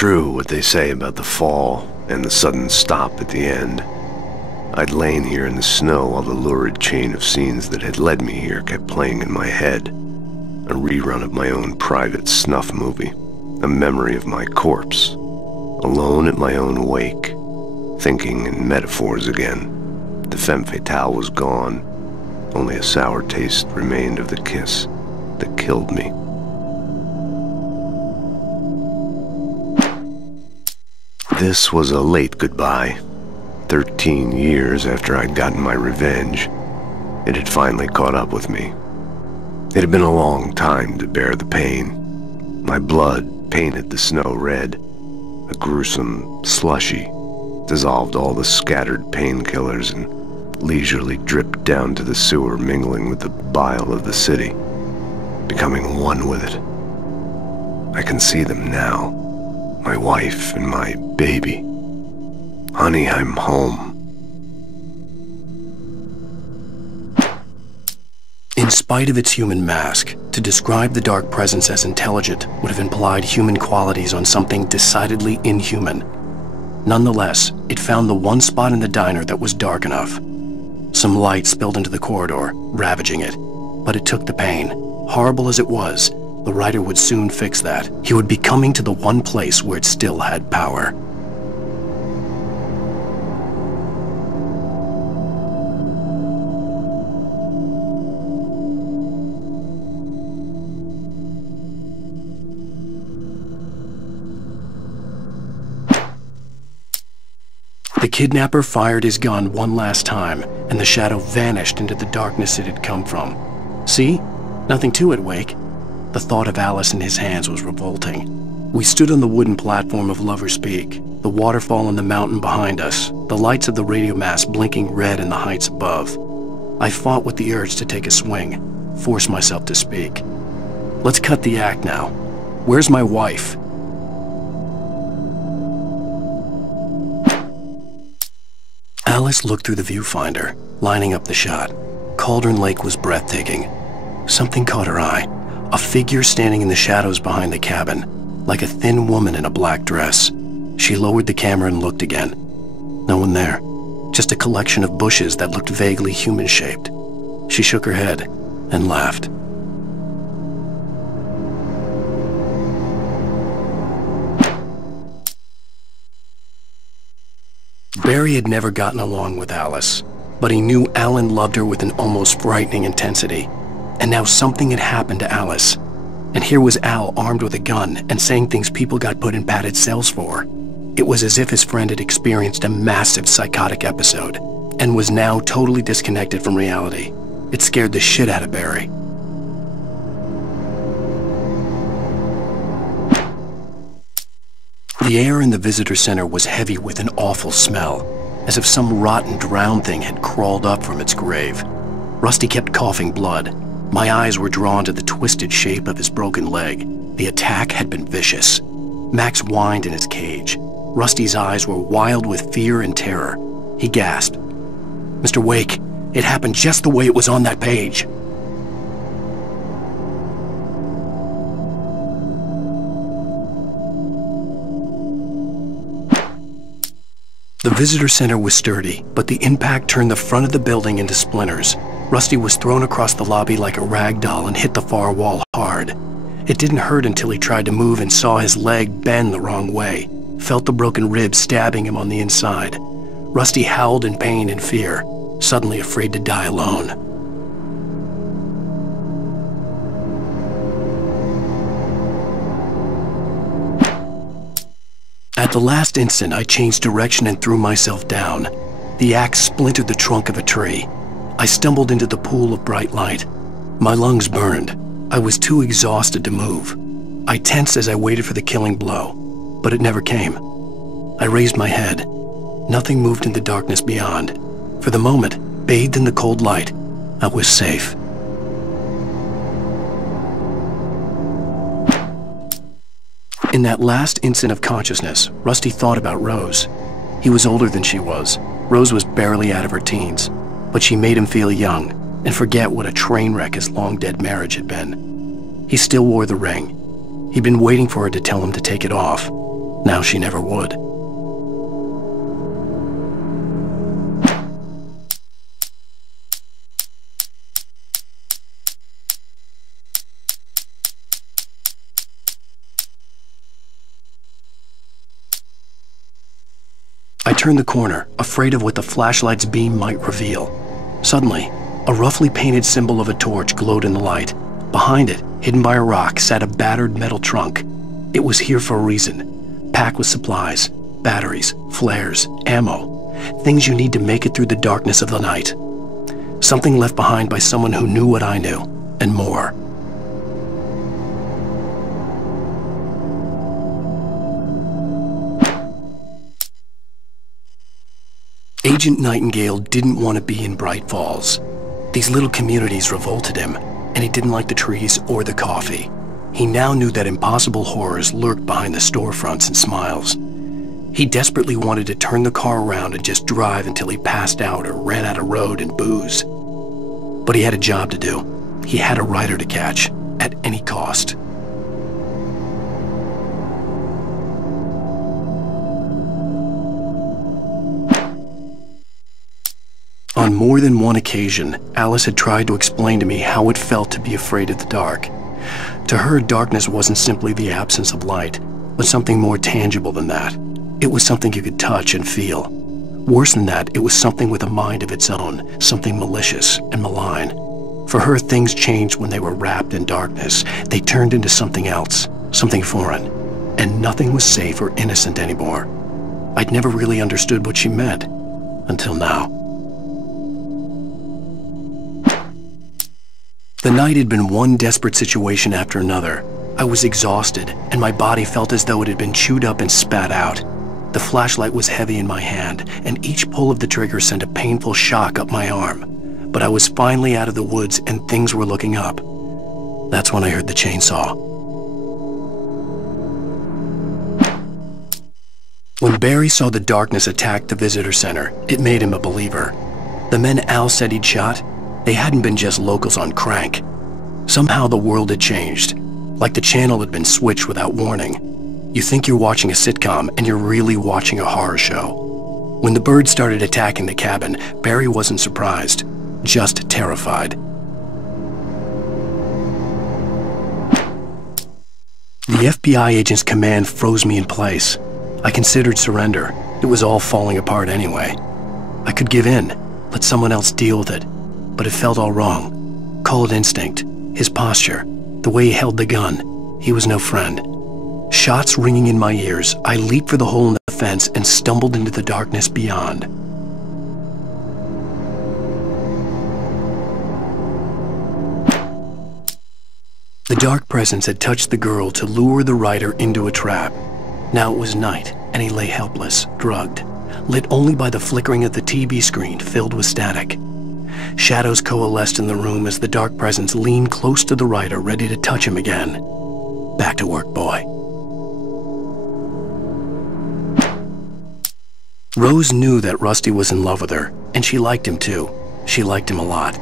true what they say about the fall and the sudden stop at the end. I'd lain here in the snow while the lurid chain of scenes that had led me here kept playing in my head. A rerun of my own private snuff movie. A memory of my corpse. Alone at my own wake. Thinking in metaphors again. The femme fatale was gone. Only a sour taste remained of the kiss that killed me. This was a late goodbye. 13 years after I'd gotten my revenge, it had finally caught up with me. It had been a long time to bear the pain. My blood painted the snow red. A gruesome slushy dissolved all the scattered painkillers and leisurely dripped down to the sewer, mingling with the bile of the city, becoming one with it. I can see them now, my wife and my baby. Honey, I'm home. In spite of its human mask, to describe the dark presence as intelligent would have implied human qualities on something decidedly inhuman. Nonetheless, it found the one spot in the diner that was dark enough. Some light spilled into the corridor, ravaging it. But it took the pain. Horrible as it was, the writer would soon fix that. He would be coming to the one place where it still had power. The kidnapper fired his gun one last time, and the shadow vanished into the darkness it had come from. See? Nothing to it, Wake. The thought of Alice in his hands was revolting. We stood on the wooden platform of Lover's Peak, the waterfall on the mountain behind us, the lights of the radio mast blinking red in the heights above. I fought with the urge to take a swing, force myself to speak. Let's cut the act now. Where's my wife? Alice looked through the viewfinder, lining up the shot. Cauldron Lake was breathtaking. Something caught her eye. A figure standing in the shadows behind the cabin, like a thin woman in a black dress. She lowered the camera and looked again. No one there. Just a collection of bushes that looked vaguely human-shaped. She shook her head and laughed. Barry had never gotten along with Alice, but he knew Alan loved her with an almost frightening intensity. And now something had happened to Alice. And here was Al armed with a gun and saying things people got put in padded cells for. It was as if his friend had experienced a massive psychotic episode and was now totally disconnected from reality. It scared the shit out of Barry. The air in the visitor center was heavy with an awful smell, as if some rotten drowned thing had crawled up from its grave. Rusty kept coughing blood. My eyes were drawn to the twisted shape of his broken leg. The attack had been vicious. Max whined in his cage. Rusty's eyes were wild with fear and terror. He gasped. "Mr. Wake, it happened just the way it was on that page." The visitor center was sturdy, but the impact turned the front of the building into splinters. Rusty was thrown across the lobby like a rag doll and hit the far wall hard. It didn't hurt until he tried to move and saw his leg bend the wrong way, felt the broken rib stabbing him on the inside. Rusty howled in pain and fear, suddenly afraid to die alone. At the last instant, I changed direction and threw myself down. The axe splintered the trunk of a tree. I stumbled into the pool of bright light. My lungs burned. I was too exhausted to move. I tensed as I waited for the killing blow, but it never came. I raised my head. Nothing moved in the darkness beyond. For the moment, bathed in the cold light, I was safe. In that last instant of consciousness, Rusty thought about Rose. He was older than she was. Rose was barely out of her teens, but she made him feel young and forget what a train wreck his long-dead marriage had been. He still wore the ring. He'd been waiting for her to tell him to take it off. Now she never would. I turned the corner, afraid of what the flashlight's beam might reveal. Suddenly, a roughly painted symbol of a torch glowed in the light. Behind it, hidden by a rock, sat a battered metal trunk. It was here for a reason, packed with supplies, batteries, flares, ammo, things you need to make it through the darkness of the night. Something left behind by someone who knew what I knew, and more. Agent Nightingale didn't want to be in Bright Falls. These little communities revolted him, and he didn't like the trees or the coffee. He now knew that impossible horrors lurked behind the storefronts and smiles. He desperately wanted to turn the car around and just drive until he passed out or ran out of road and booze. But he had a job to do. He had a rider to catch, at any cost. On more than one occasion, Alice had tried to explain to me how it felt to be afraid of the dark. To her, darkness wasn't simply the absence of light, but something more tangible than that. It was something you could touch and feel. Worse than that, it was something with a mind of its own, something malicious and malign. For her, things changed when they were wrapped in darkness. They turned into something else, something foreign, and nothing was safe or innocent anymore. I'd never really understood what she meant, until now. The night had been one desperate situation after another. I was exhausted, and my body felt as though it had been chewed up and spat out. The flashlight was heavy in my hand, and each pull of the trigger sent a painful shock up my arm. But I was finally out of the woods, and things were looking up. That's when I heard the chainsaw. When Barry saw the darkness attack the visitor center, it made him a believer. The men Al said he'd shot, they hadn't been just locals on crank. Somehow the world had changed, like the channel had been switched without warning. You think you're watching a sitcom, and you're really watching a horror show. When the birds started attacking the cabin, Barry wasn't surprised, just terrified. The FBI agent's command froze me in place. I considered surrender. It was all falling apart anyway. I could give in, let someone else deal with it. But it felt all wrong. Call it instinct, his posture, the way he held the gun. He was no friend. Shots ringing in my ears, I leaped for the hole in the fence and stumbled into the darkness beyond. The dark presence had touched the girl to lure the rider into a trap. Now it was night, and he lay helpless, drugged, lit only by the flickering of the TV screen filled with static. Shadows coalesced in the room as the dark presence leaned close to the rider, ready to touch him again. Back to work, boy. Rose knew that Rusty was in love with her, and she liked him too. She liked him a lot.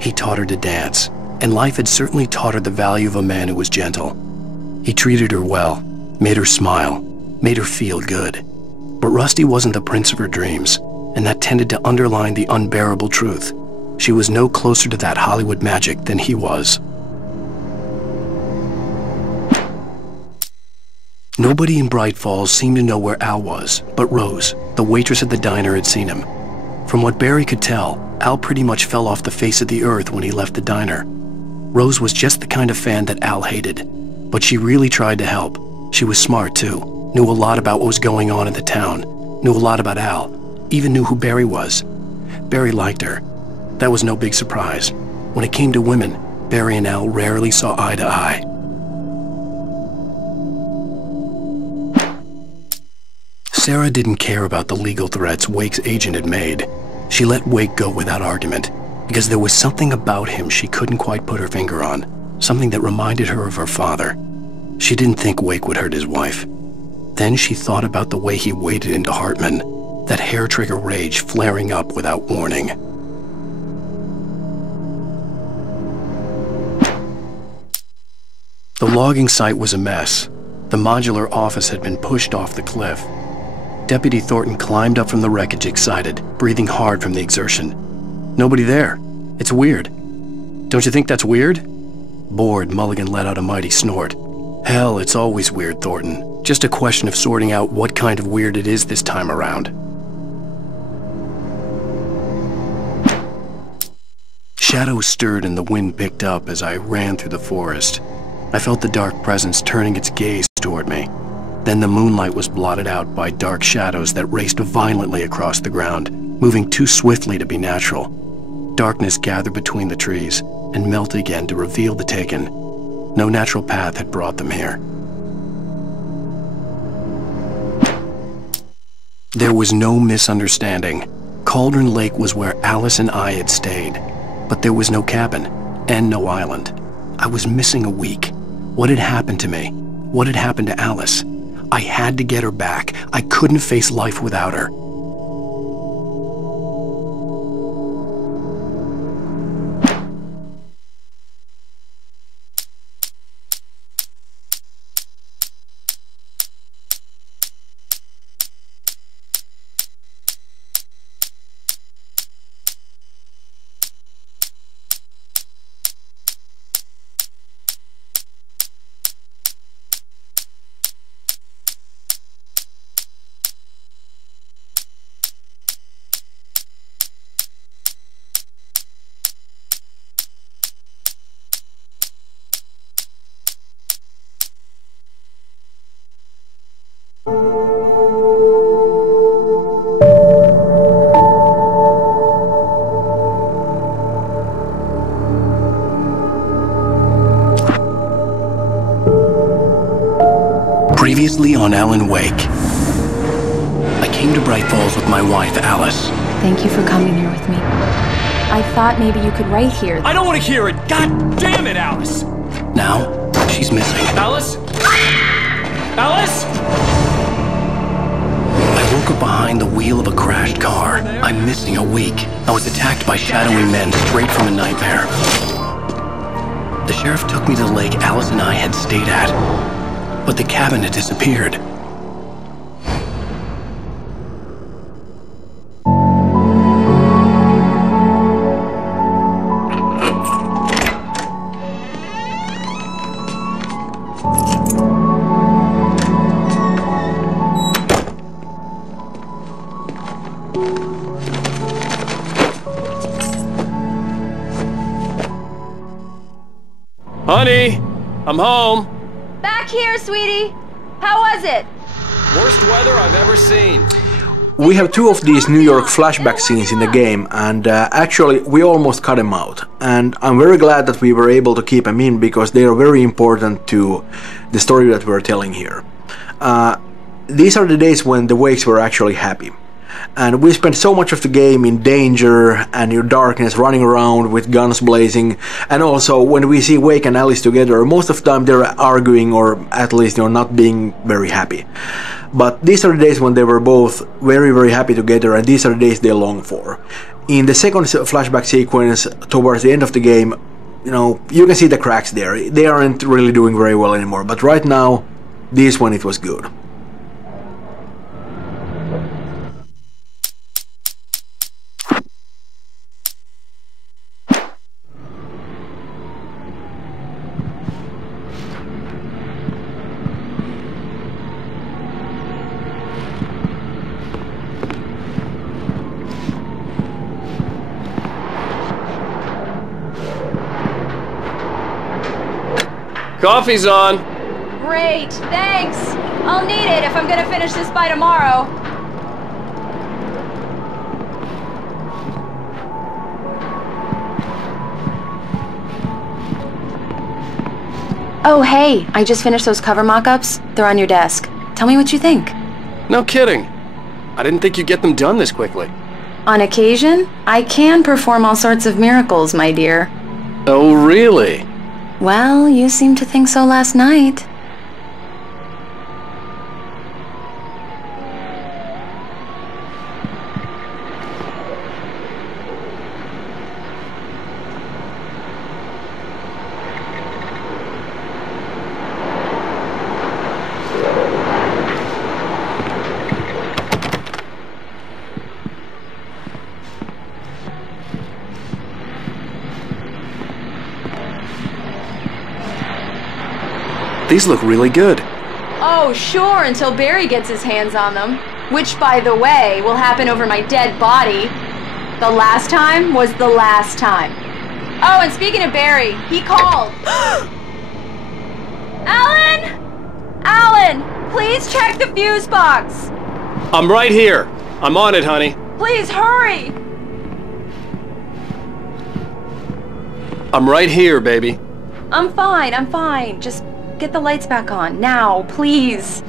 He taught her to dance, and life had certainly taught her the value of a man who was gentle. He treated her well, made her smile, made her feel good. But Rusty wasn't the prince of her dreams, and that tended to underline the unbearable truth. She was no closer to that Hollywood magic than he was. Nobody in Bright Falls seemed to know where Al was, but Rose, the waitress at the diner, had seen him. From what Barry could tell, Al pretty much fell off the face of the earth when he left the diner. Rose was just the kind of fan that Al hated, but she really tried to help. She was smart too, knew a lot about what was going on in the town, knew a lot about Al, even knew who Barry was. Barry liked her. That was no big surprise. When it came to women, Barry and Al rarely saw eye to eye. Sarah didn't care about the legal threats Wake's agent had made. She let Wake go without argument, because there was something about him she couldn't quite put her finger on, something that reminded her of her father. She didn't think Wake would hurt his wife. Then she thought about the way he waded into Hartman, that hair-trigger rage flaring up without warning. The logging site was a mess. The modular office had been pushed off the cliff. Deputy Thornton climbed up from the wreckage excited, breathing hard from the exertion. Nobody there. It's weird. Don't you think that's weird? Bored, Mulligan let out a mighty snort. Hell, it's always weird, Thornton. Just a question of sorting out what kind of weird it is this time around. Shadows stirred and the wind picked up as I ran through the forest. I felt the dark presence turning its gaze toward me. Then the moonlight was blotted out by dark shadows that raced violently across the ground, moving too swiftly to be natural. Darkness gathered between the trees and melted again to reveal the taken. No natural path had brought them here. There was no misunderstanding. Cauldron Lake was where Alice and I had stayed, but there was no cabin and no island. I was missing a week. What had happened to me? What had happened to Alice? I had to get her back. I couldn't face life without her. Previously on Alan Wake. I came to Bright Falls with my wife, Alice. Thank you for coming here with me. I thought maybe you could write here. I don't want to hear it! God damn it, Alice! Now, she's missing. Alice? Alice? I woke up behind the wheel of a crashed car. I'm missing a week. I was attacked by shadowy men straight from a nightmare. The sheriff took me to the lake Alice and I had stayed at, but the cabin had disappeared. Honey, I'm home. Back here, sweetie. How was it? Worst weather I've ever seen. We have two of these New York flashback scenes in the game, and actually we almost cut them out. And I'm very glad that we were able to keep them in, because they are very important to the story that we're telling here. These are the days when the Wakes were actually happy. And we spent so much of the game in danger and in darkness, running around with guns blazing. And also, when we see Wake and Alice together, most of the time they're arguing, or at least, not being very happy. But these are the days when they were both very, very happy together, and these are the days they long for. In the second flashback sequence, towards the end of the game, you can see the cracks there. They aren't really doing very well anymore. But right now, this one, it was good. Coffee's on. Great, thanks. I'll need it if I'm gonna finish this by tomorrow. Oh, hey, I just finished those cover mock-ups. They're on your desk. Tell me what you think. No kidding. I didn't think you'd get them done this quickly. On occasion, I can perform all sorts of miracles, my dear. Oh, really? Well, you seemed to think so last night. These look really good. Oh, sure, until Barry gets his hands on them. Which, by the way, will happen over my dead body. The last time was the last time. Oh, and speaking of Barry, he called. Alan! Alan, please check the fuse box. I'm right here. I'm on it, honey. Please hurry. I'm right here, baby. I'm fine. Just get the lights back on. Now, please.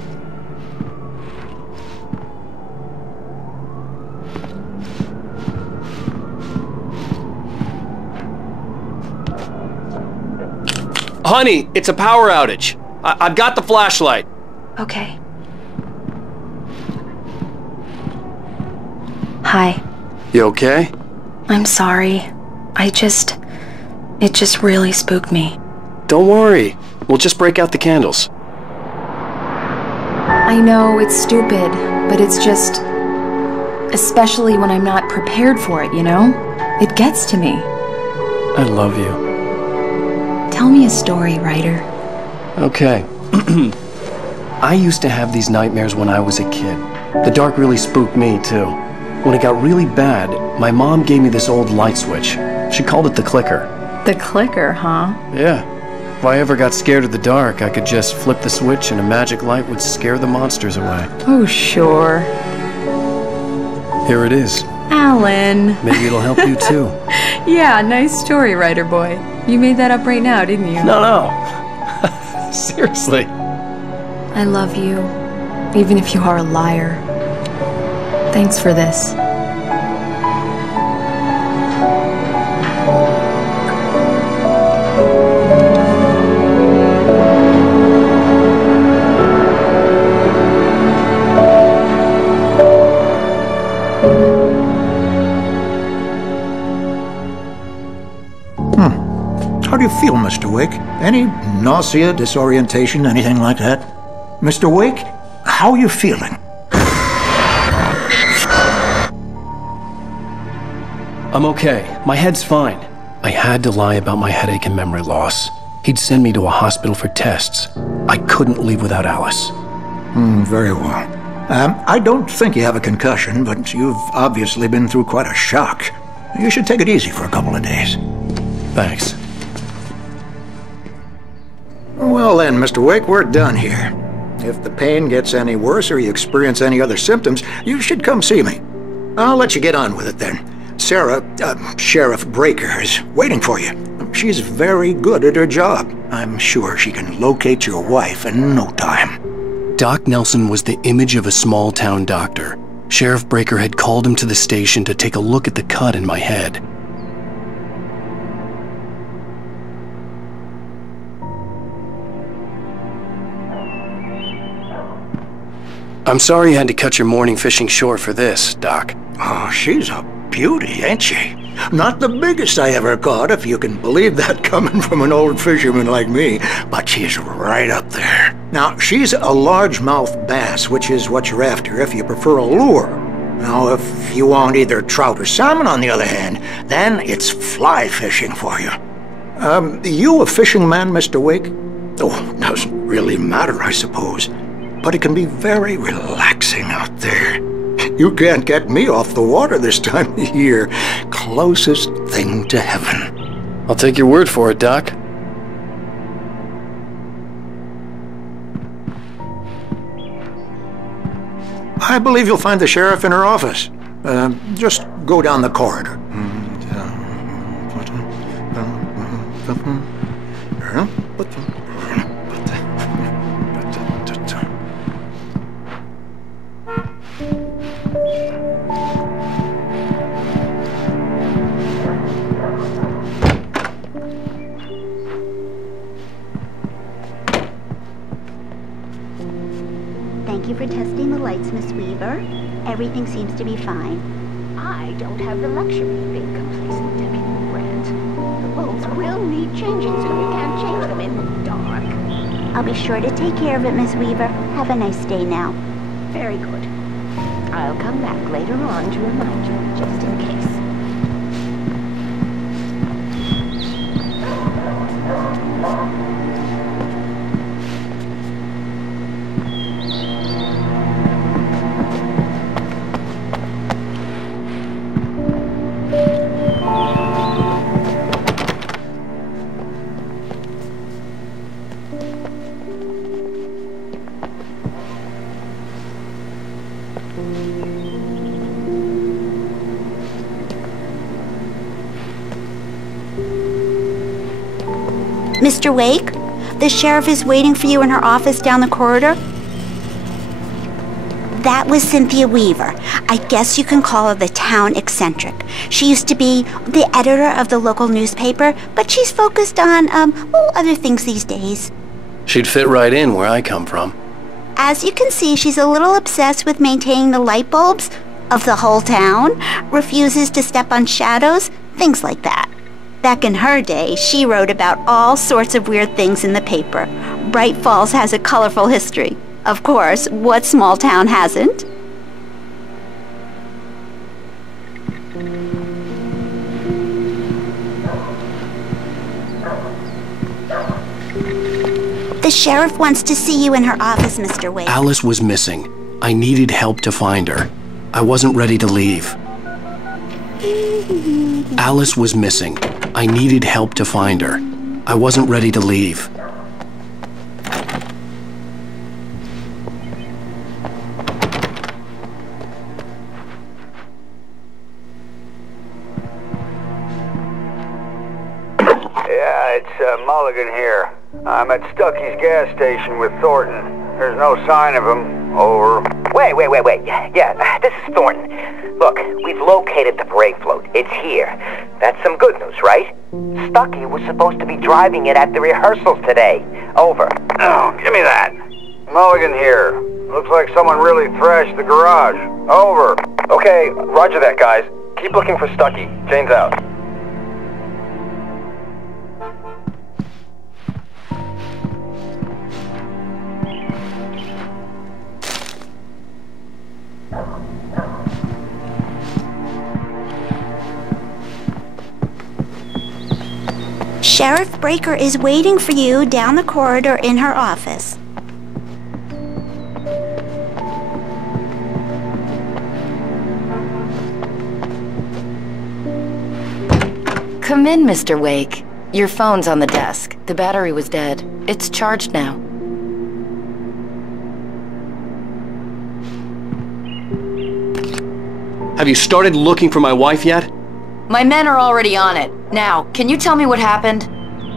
Honey, it's a power outage. I've got the flashlight. Okay. Hi. You okay? I'm sorry. It just really spooked me. Don't worry. We'll just break out the candles. I know it's stupid, but it's just... especially when I'm not prepared for it, you know? It gets to me. I love you. Tell me a story, writer. Okay. I used to have these nightmares when I was a kid. The dark really spooked me, too. When it got really bad, my mom gave me this old light switch. She called it the clicker. The clicker, huh? Yeah. If I ever got scared of the dark, I could just flip the switch and a magic light would scare the monsters away. Oh, sure. Here it is. Alan. Maybe it'll help you, too. Yeah, nice story, writer boy. You made that up right now, didn't you? No. Seriously. I love you, even if you are a liar. Thanks for this. How do you feel, Mr. Wake? Any nausea, disorientation, anything like that? Mr. Wake, how are you feeling? I'm okay. My head's fine. I had to lie about my headache and memory loss. He'd send me to a hospital for tests. I couldn't leave without Alice. Very well. I don't think you have a concussion, but you've obviously been through quite a shock. You should take it easy for a couple of days. Thanks. Well then, Mr. Wake, we're done here. If the pain gets any worse or you experience any other symptoms, you should come see me. I'll let you get on with it then. Sarah, Sheriff Breaker, is waiting for you. She's very good at her job. I'm sure she can locate your wife in no time. Doc Nelson was the image of a small-town doctor. Sheriff Breaker had called him to the station to take a look at the cut in my head. I'm sorry you had to cut your morning fishing short for this, Doc. Oh, she's a beauty, ain't she? Not the biggest I ever caught, if you can believe that coming from an old fisherman like me, but she's right up there. Now, she's a largemouth bass, which is what you're after if you prefer a lure. Now, if you want either trout or salmon, on the other hand, then it's fly fishing for you. You a fishing man, Mr. Wake? Oh, doesn't really matter, I suppose. But it can be very relaxing out there. You can't get me off the water this time of year. Closest thing to heaven. I'll take your word for it, Doc. I believe you'll find the sheriff in her office. Just go down the corridor. Thank you for testing the lights, Miss Weaver. Everything seems to be fine. I don't have the luxury of being complacent, Deputy Grant. The bulbs will need changing, so we can't change them in the dark. I'll be sure to take care of it, Miss Weaver. Have a nice day now. Very good. I'll come back later on to remind you, just in case. Mr. Wake, the sheriff is waiting for you in her office down the corridor. That was Cynthia Weaver. I guess you can call her the town eccentric. She used to be the editor of the local newspaper, but she's focused on, other things these days. She'd fit right in where I come from. As you can see, she's a little obsessed with maintaining the light bulbs of the whole town, refuses to step on shadows, things like that. Back in her day, she wrote about all sorts of weird things in the paper. Bright Falls has a colorful history. Of course, what small town hasn't? The sheriff wants to see you in her office, Mr. Wake. Alice was missing. I needed help to find her. I wasn't ready to leave. Alice was missing. I needed help to find her. I wasn't ready to leave. Yeah, it's Mulligan here. I'm at Stucky's gas station with Thornton. There's no sign of him. Over. Wait. Yeah, this is Thornton. Look, we've located the parade float. It's here. That's some good news, right? Stucky was supposed to be driving it at the rehearsals today. Over. Oh, give me that. Mulligan here. Looks like someone really thrashed the garage. Over. Okay, roger that, guys. Keep looking for Stucky. Jane's out. Sheriff Breaker is waiting for you down the corridor in her office. Come in, Mr. Wake. Your phone's on the desk. The battery was dead. It's charged now. Have you started looking for my wife yet? My men are already on it. Now, can you tell me what happened?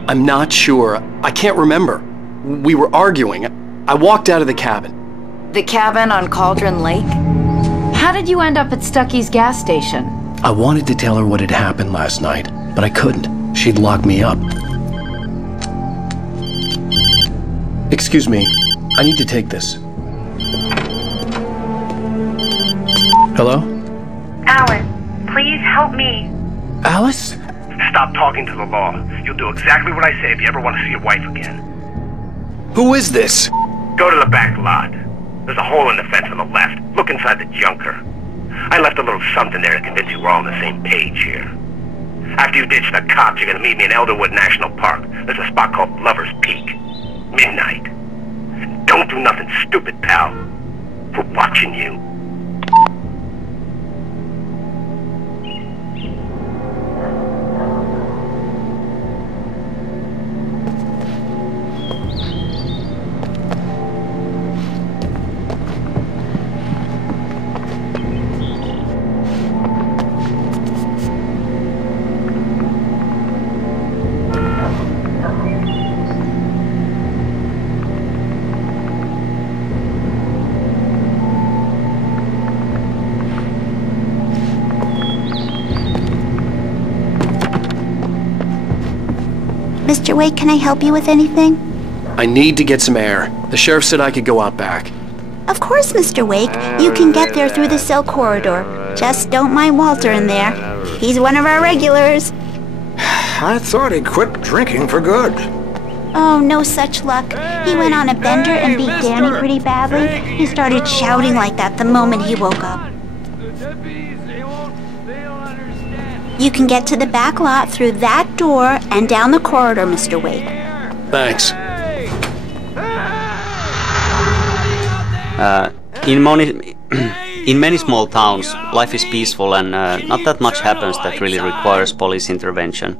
I'm not sure. I can't remember. We were arguing. I walked out of the cabin. The cabin on Cauldron Lake? How did you end up at Stucky's gas station? I wanted to tell her what had happened last night, but I couldn't. She'd lock me up. Excuse me. I need to take this. Hello? Alan, please help me. Alice? Stop talking to the law. You'll do exactly what I say if you ever want to see your wife again. Who is this? Go to the back lot. There's a hole in the fence on the left. Look inside the junker. I left a little something there to convince you we're all on the same page here. After you ditch the cops, you're gonna meet me in Elderwood National Park. There's a spot called Lover's Peak. Midnight. Don't do nothing stupid, pal. We're watching you. Mr. Wake, can I help you with anything? I need to get some air. The sheriff said I could go out back. Of course, Mr. Wake. You can get there through the cell corridor. Just don't mind Walter in there. He's one of our regulars. I thought he quit drinking for good. Oh, no such luck. He went on a bender and beat Danny pretty badly. He started shouting like that the moment he woke up. You can get to the back lot through that door and down the corridor, Mr. Wake. Thanks. In many small towns, life is peaceful and not that much happens that really requires police intervention.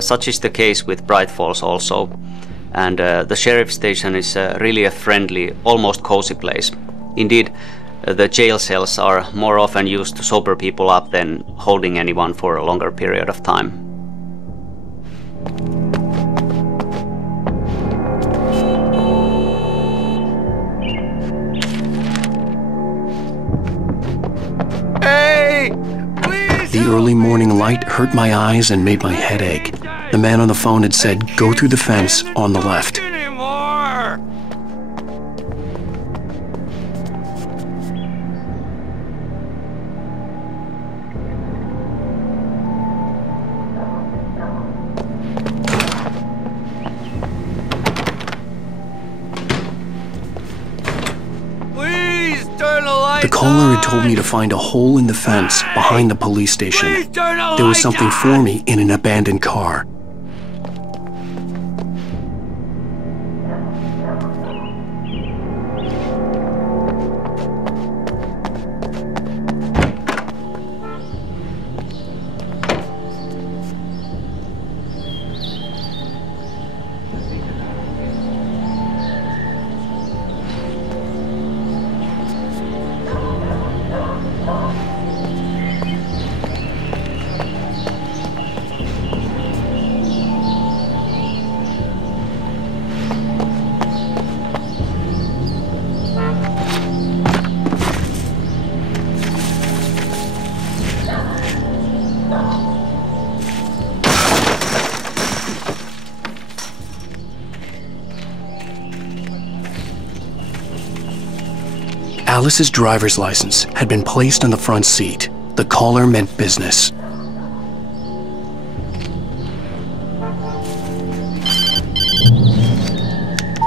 Such is the case with Bright Falls also. And the sheriff station is really a friendly, almost cozy place. Indeed, the jail cells are more often used to sober people up than holding anyone for a longer period of time. The early morning light hurt my eyes and made my head ache. The man on the phone had said, go through the fence on the left. The caller had told me to find a hole in the fence behind the police station. There was something for me in an abandoned car. Alice's driver's license had been placed on the front seat. The caller meant business.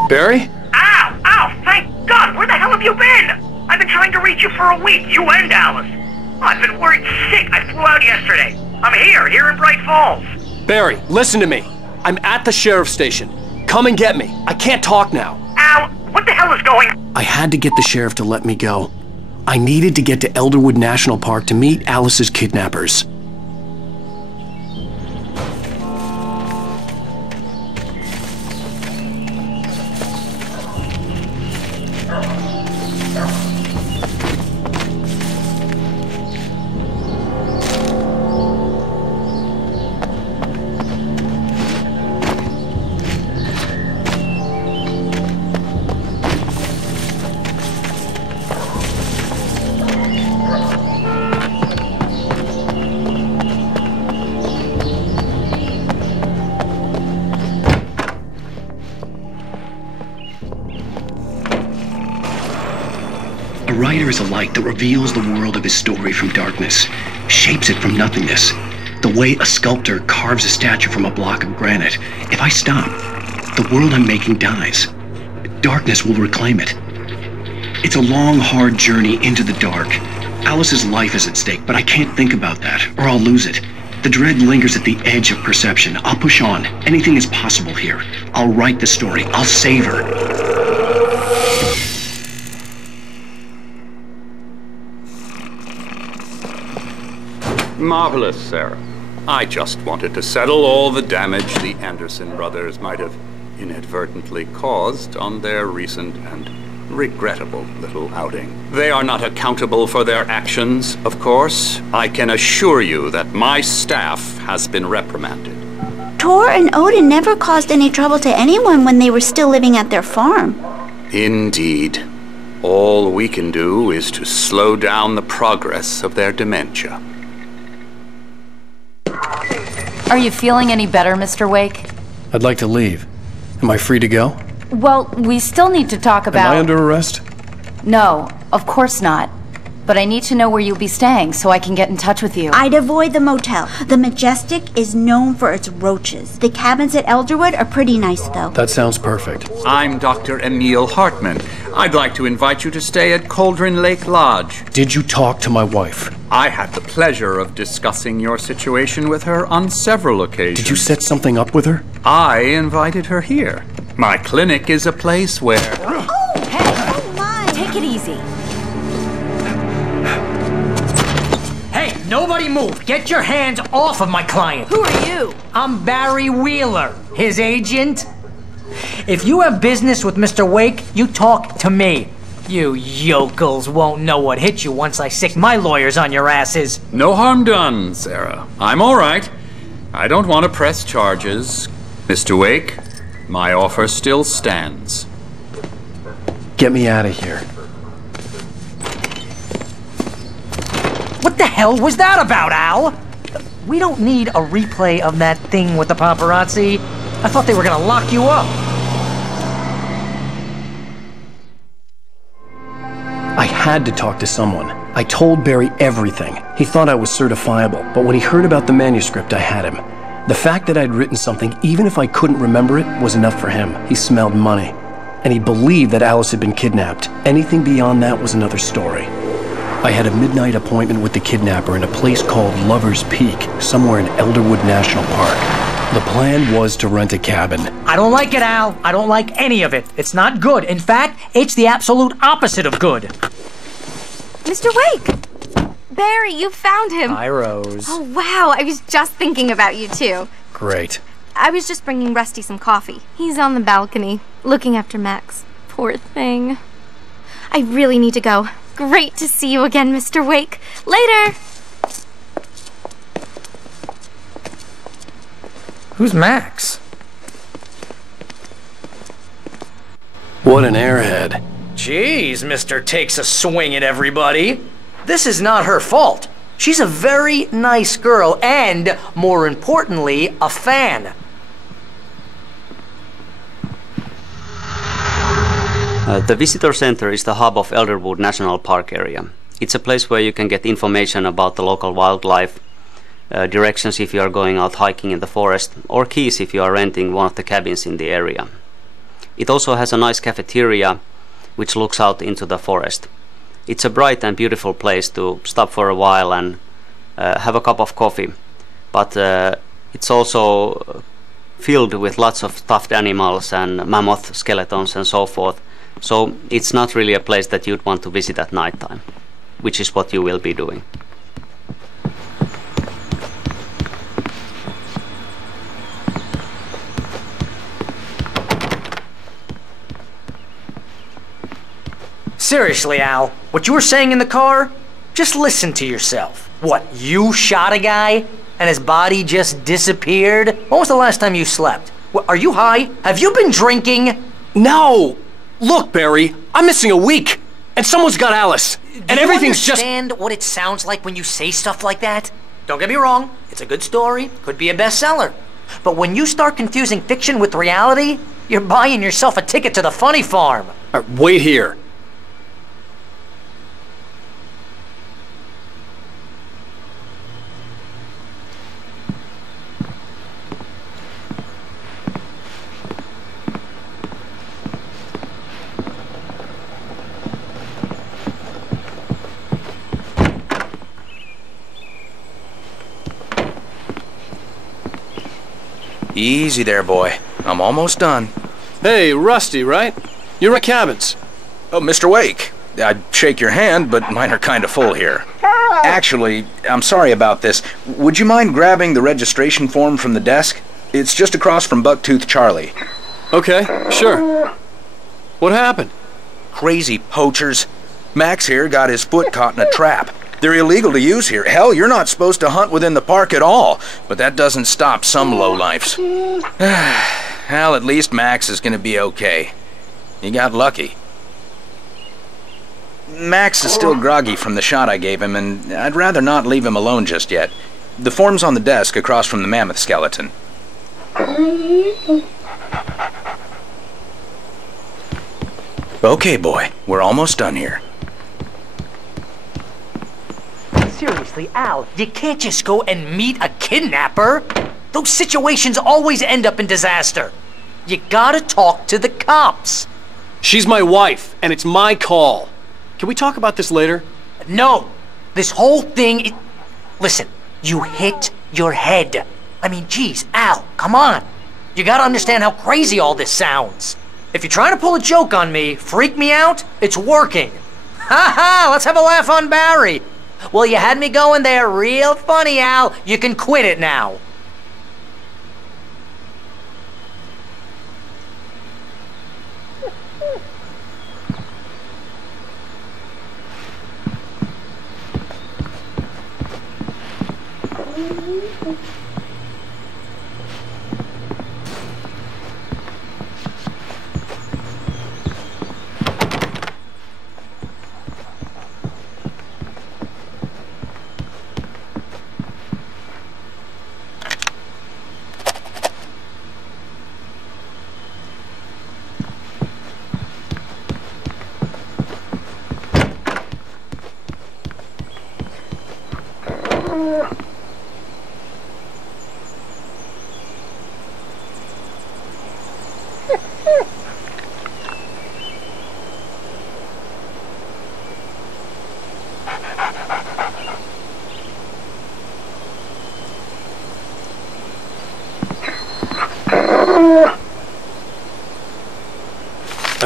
Barry? Ow! Ow! Thank God! Where the hell have you been? I've been trying to reach you for a week, you and Alice. Oh, I've been worried sick. I flew out yesterday. I'm here in Bright Falls. Barry, listen to me. I'm at the sheriff's station. Come and get me. I can't talk now. Al, what the hell is going on? I had to get the sheriff to let me go. I needed to get to Elderwood National Park to meet Alice's kidnappers. A writer is a light that reveals the world of his story from darkness, shapes it from nothingness. The way a sculptor carves a statue from a block of granite. If I stop, the world I'm making dies. Darkness will reclaim it. It's a long, hard journey into the dark. Alice's life is at stake, but I can't think about that, or I'll lose it. The dread lingers at the edge of perception. I'll push on. Anything is possible here. I'll write the story. I'll save her. Marvelous, Sarah. I just wanted to settle all the damage the Anderson brothers might have inadvertently caused on their recent and regrettable little outing. They are not accountable for their actions, of course. I can assure you that my staff has been reprimanded. Tor and Odin never caused any trouble to anyone when they were still living at their farm. Indeed. All we can do is to slow down the progress of their dementia. Are you feeling any better, Mr. Wake? I'd like to leave. Am I free to go? Well, we still need to talk about... Am I under arrest? No, of course not. But I need to know where you'll be staying so I can get in touch with you. I'd avoid the motel. The Majestic is known for its roaches. The cabins at Elderwood are pretty nice, though. That sounds perfect. I'm Dr. Emil Hartman. I'd like to invite you to stay at Cauldron Lake Lodge. Did you talk to my wife? I had the pleasure of discussing your situation with her on several occasions. Did you set something up with her? I invited her here. My clinic is a place where... Oh, hey! Oh, my! Take it easy. Hey, nobody move! Get your hands off of my client! Who are you? I'm Barry Wheeler, his agent. If you have business with Mr. Wake, you talk to me. You yokels won't know what hit you once I sick my lawyers on your asses. No harm done, Sarah. I'm all right. I don't want to press charges. Mr. Wake, my offer still stands. Get me out of here. What the hell was that about, Al? We don't need a replay of that thing with the paparazzi. I thought they were gonna lock you up. I had to talk to someone. I told Barry everything. He thought I was certifiable, but when he heard about the manuscript, I had him. The fact that I'd written something, even if I couldn't remember it, was enough for him. He smelled money. And he believed that Alice had been kidnapped. Anything beyond that was another story. I had a midnight appointment with the kidnapper in a place called Lover's Peak, somewhere in Elderwood National Park. The plan was to rent a cabin. I don't like it, Al. I don't like any of it. It's not good. In fact, it's the absolute opposite of good. Mr. Wake! Barry, you found him. Hi, Rose. Oh, wow. I was just thinking about you, too. Great. I was just bringing Rusty some coffee. He's on the balcony, looking after Max. Poor thing. I really need to go. Great to see you again, Mr. Wake. Later! Who's Max? What an airhead. Jeez, Mr. Takes a swing at everybody. This is not her fault. She's a very nice girl and, more importantly, a fan. The visitor center is the hub of Elderwood National Park area. It's a place where you can get information about the local wildlife, directions if you are going out hiking in the forest, or keys if you are renting one of the cabins in the area. It also has a nice cafeteria which looks out into the forest. It's a bright and beautiful place to stop for a while and have a cup of coffee, but it's also filled with lots of stuffed animals and mammoth skeletons and so forth. So it's not really a place that you'd want to visit at night time, which is what you will be doing. Seriously, Al, what you were saying in the car? Just listen to yourself. What, you shot a guy and his body just disappeared? When was the last time you slept? What, are you high? Have you been drinking? No! Look, Barry, I'm missing a week, and someone's got Alice, and everything's just... Do you understand what it sounds like when you say stuff like that? Don't get me wrong, it's a good story, could be a bestseller. But when you start confusing fiction with reality, you're buying yourself a ticket to the funny farm. All right, wait here. Easy there, boy. I'm almost done. Hey, Rusty, right? You're at cabins. Oh, Mr. Wake. I'd shake your hand, but mine are kind of full here. Actually, I'm sorry about this. Would you mind grabbing the registration form from the desk? It's just across from Bucktooth Charlie. Okay, sure. What happened? Crazy poachers. Max here got his foot caught in a trap. They're illegal to use here. Hell, you're not supposed to hunt within the park at all. But that doesn't stop some lowlifes. Well, at least Max is gonna be okay. He got lucky. Max is still groggy from the shot I gave him, and I'd rather not leave him alone just yet. The form's on the desk across from the mammoth skeleton. Okay, boy. We're almost done here. Seriously, Al, you can't just go and meet a kidnapper. Those situations always end up in disaster. You gotta talk to the cops. She's my wife, and it's my call. Can we talk about this later? No. This whole thing... Listen, you hit your head. I mean, geez, Al, come on. You gotta understand how crazy all this sounds. If you're trying to pull a joke on me, freak me out, it's working. Ha ha, let's have a laugh on Barry. Well, you had me going there real funny, Al. You can quit it now.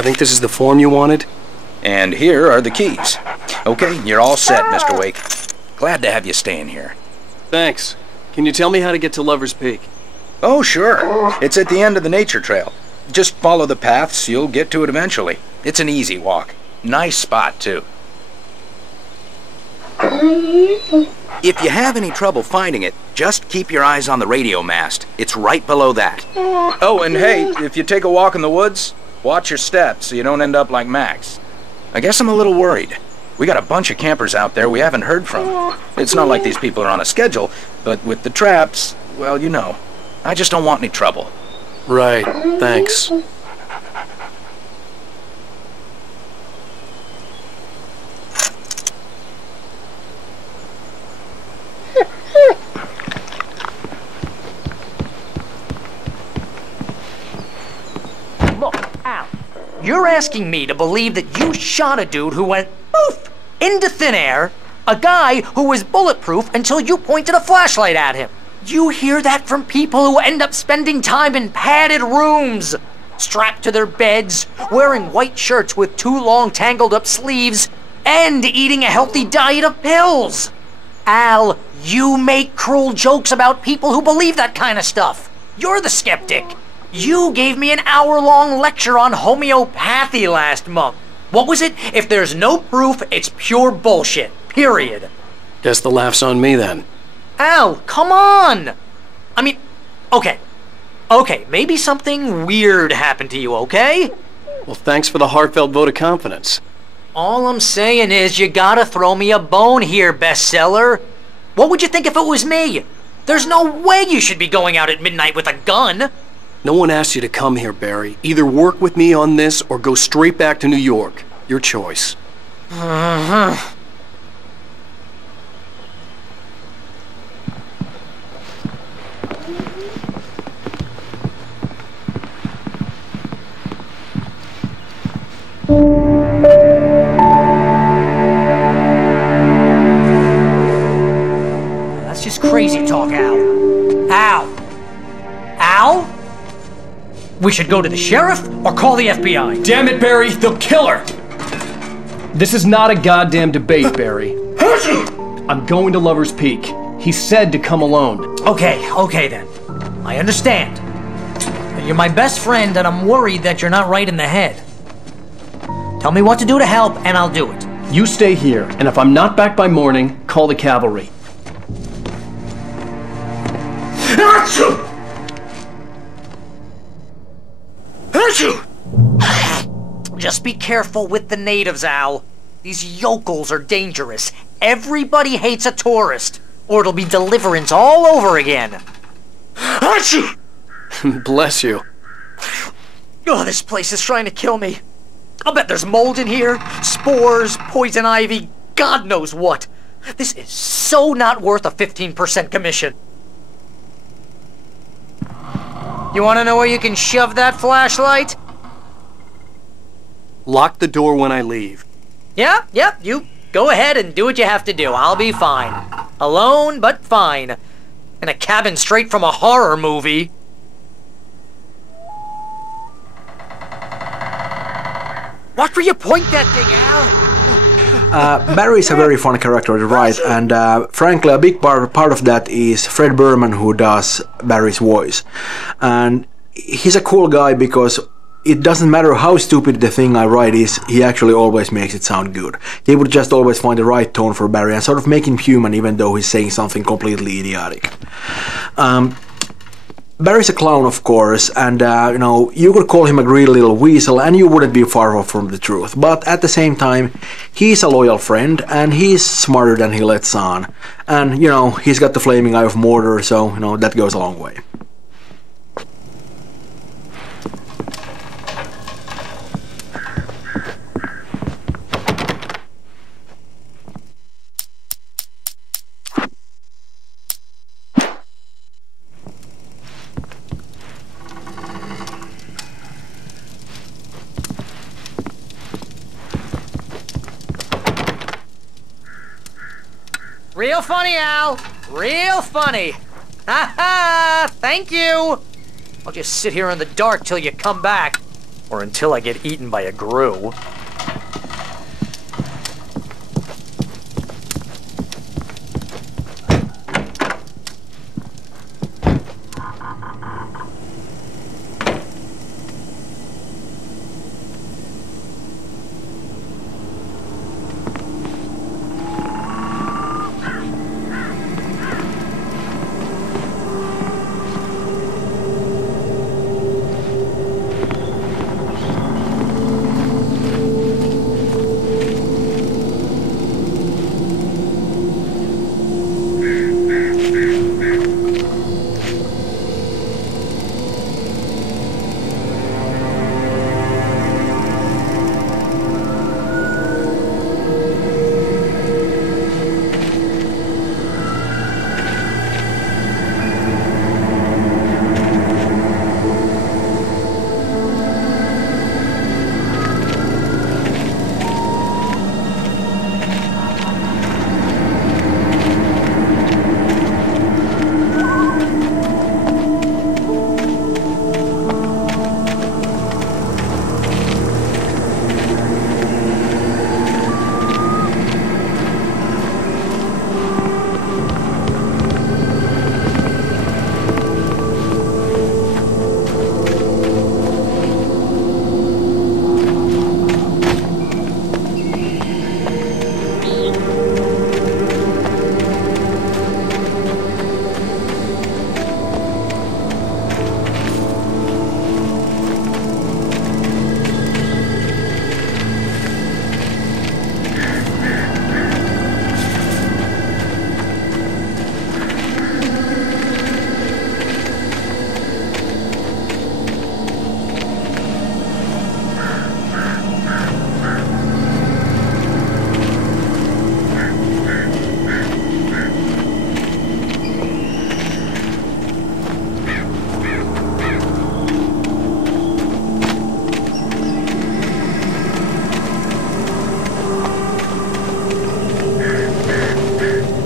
think this is the form you wanted. And here are the keys. Okay, you're all set, Mr. Wake. Glad to have you staying here. Thanks. Can you tell me how to get to Lover's Peak? Oh, sure. It's at the end of the nature trail. Just follow the paths, you'll get to it eventually. It's an easy walk. Nice spot, too. If you have any trouble finding it, just keep your eyes on the radio mast. It's right below that. Oh, and hey, if you take a walk in the woods, watch your steps so you don't end up like Max. I guess I'm a little worried. We got a bunch of campers out there we haven't heard from. It's not like these people are on a schedule, but with the traps, well, you know. I just don't want any trouble. Right, thanks. Look, Al, you're asking me to believe that you shot a dude who went poof into thin air, a guy who was bulletproof until you pointed a flashlight at him. You hear that from people who end up spending time in padded rooms, strapped to their beds, wearing white shirts with too long tangled up sleeves, and eating a healthy diet of pills. Al, you make cruel jokes about people who believe that kind of stuff. You're the skeptic. You gave me an hour-long lecture on homeopathy last month. What was it? If there's no proof, it's pure bullshit. Period. Guess the laugh's on me then. Al, come on! I mean, okay, maybe something weird happened to you, okay? Well, thanks for the heartfelt vote of confidence. All I'm saying is you gotta throw me a bone here, bestseller. What would you think if it was me? There's no way you should be going out at midnight with a gun. No one asked you to come here, Barry. Either work with me on this or go straight back to New York. Your choice. That's just crazy talk, Al. Al? We should go to the sheriff or call the FBI. Damn it, Barry, they'll kill her! This is not a goddamn debate, Barry. I'm going to Lover's Peak. He said to come alone. Okay then. I understand. You're my best friend and I'm worried that you're not right in the head. Tell me what to do to help and I'll do it. You stay here, and if I'm not back by morning, call the cavalry. Just be careful with the natives, Al. These yokels are dangerous. Everybody hates a tourist, or it'll be deliverance all over again. Bless you. Oh, this place is trying to kill me. I'll bet there's mold in here, spores, poison ivy, God knows what. This is so not worth a 15% commission. You want to know where you can shove that flashlight? Lock the door when I leave. Yeah, you go ahead and do what you have to do. I'll be fine. Alone, but fine. In a cabin straight from a horror movie. Watch where you point that thing, Al! Barry is a very funny character to write, and frankly, a big part of that is Fred Berman, who does Barry's voice. And he's a cool guy because it doesn't matter how stupid the thing I write is, he actually always makes it sound good. He would just always find the right tone for Barry and sort of make him human even though he's saying something completely idiotic. Barry's a clown, of course, and you know, you could call him a greedy little weasel and you wouldn't be far off from the truth. But at the same time, he's a loyal friend and he's smarter than he lets on. And, you know, he's got the flaming eye of Mordor, so, you know, that goes a long way. Real funny, Al. Real funny. Ha ha! Thank you. I'll just sit here in the dark till you come back. Or until I get eaten by a grue.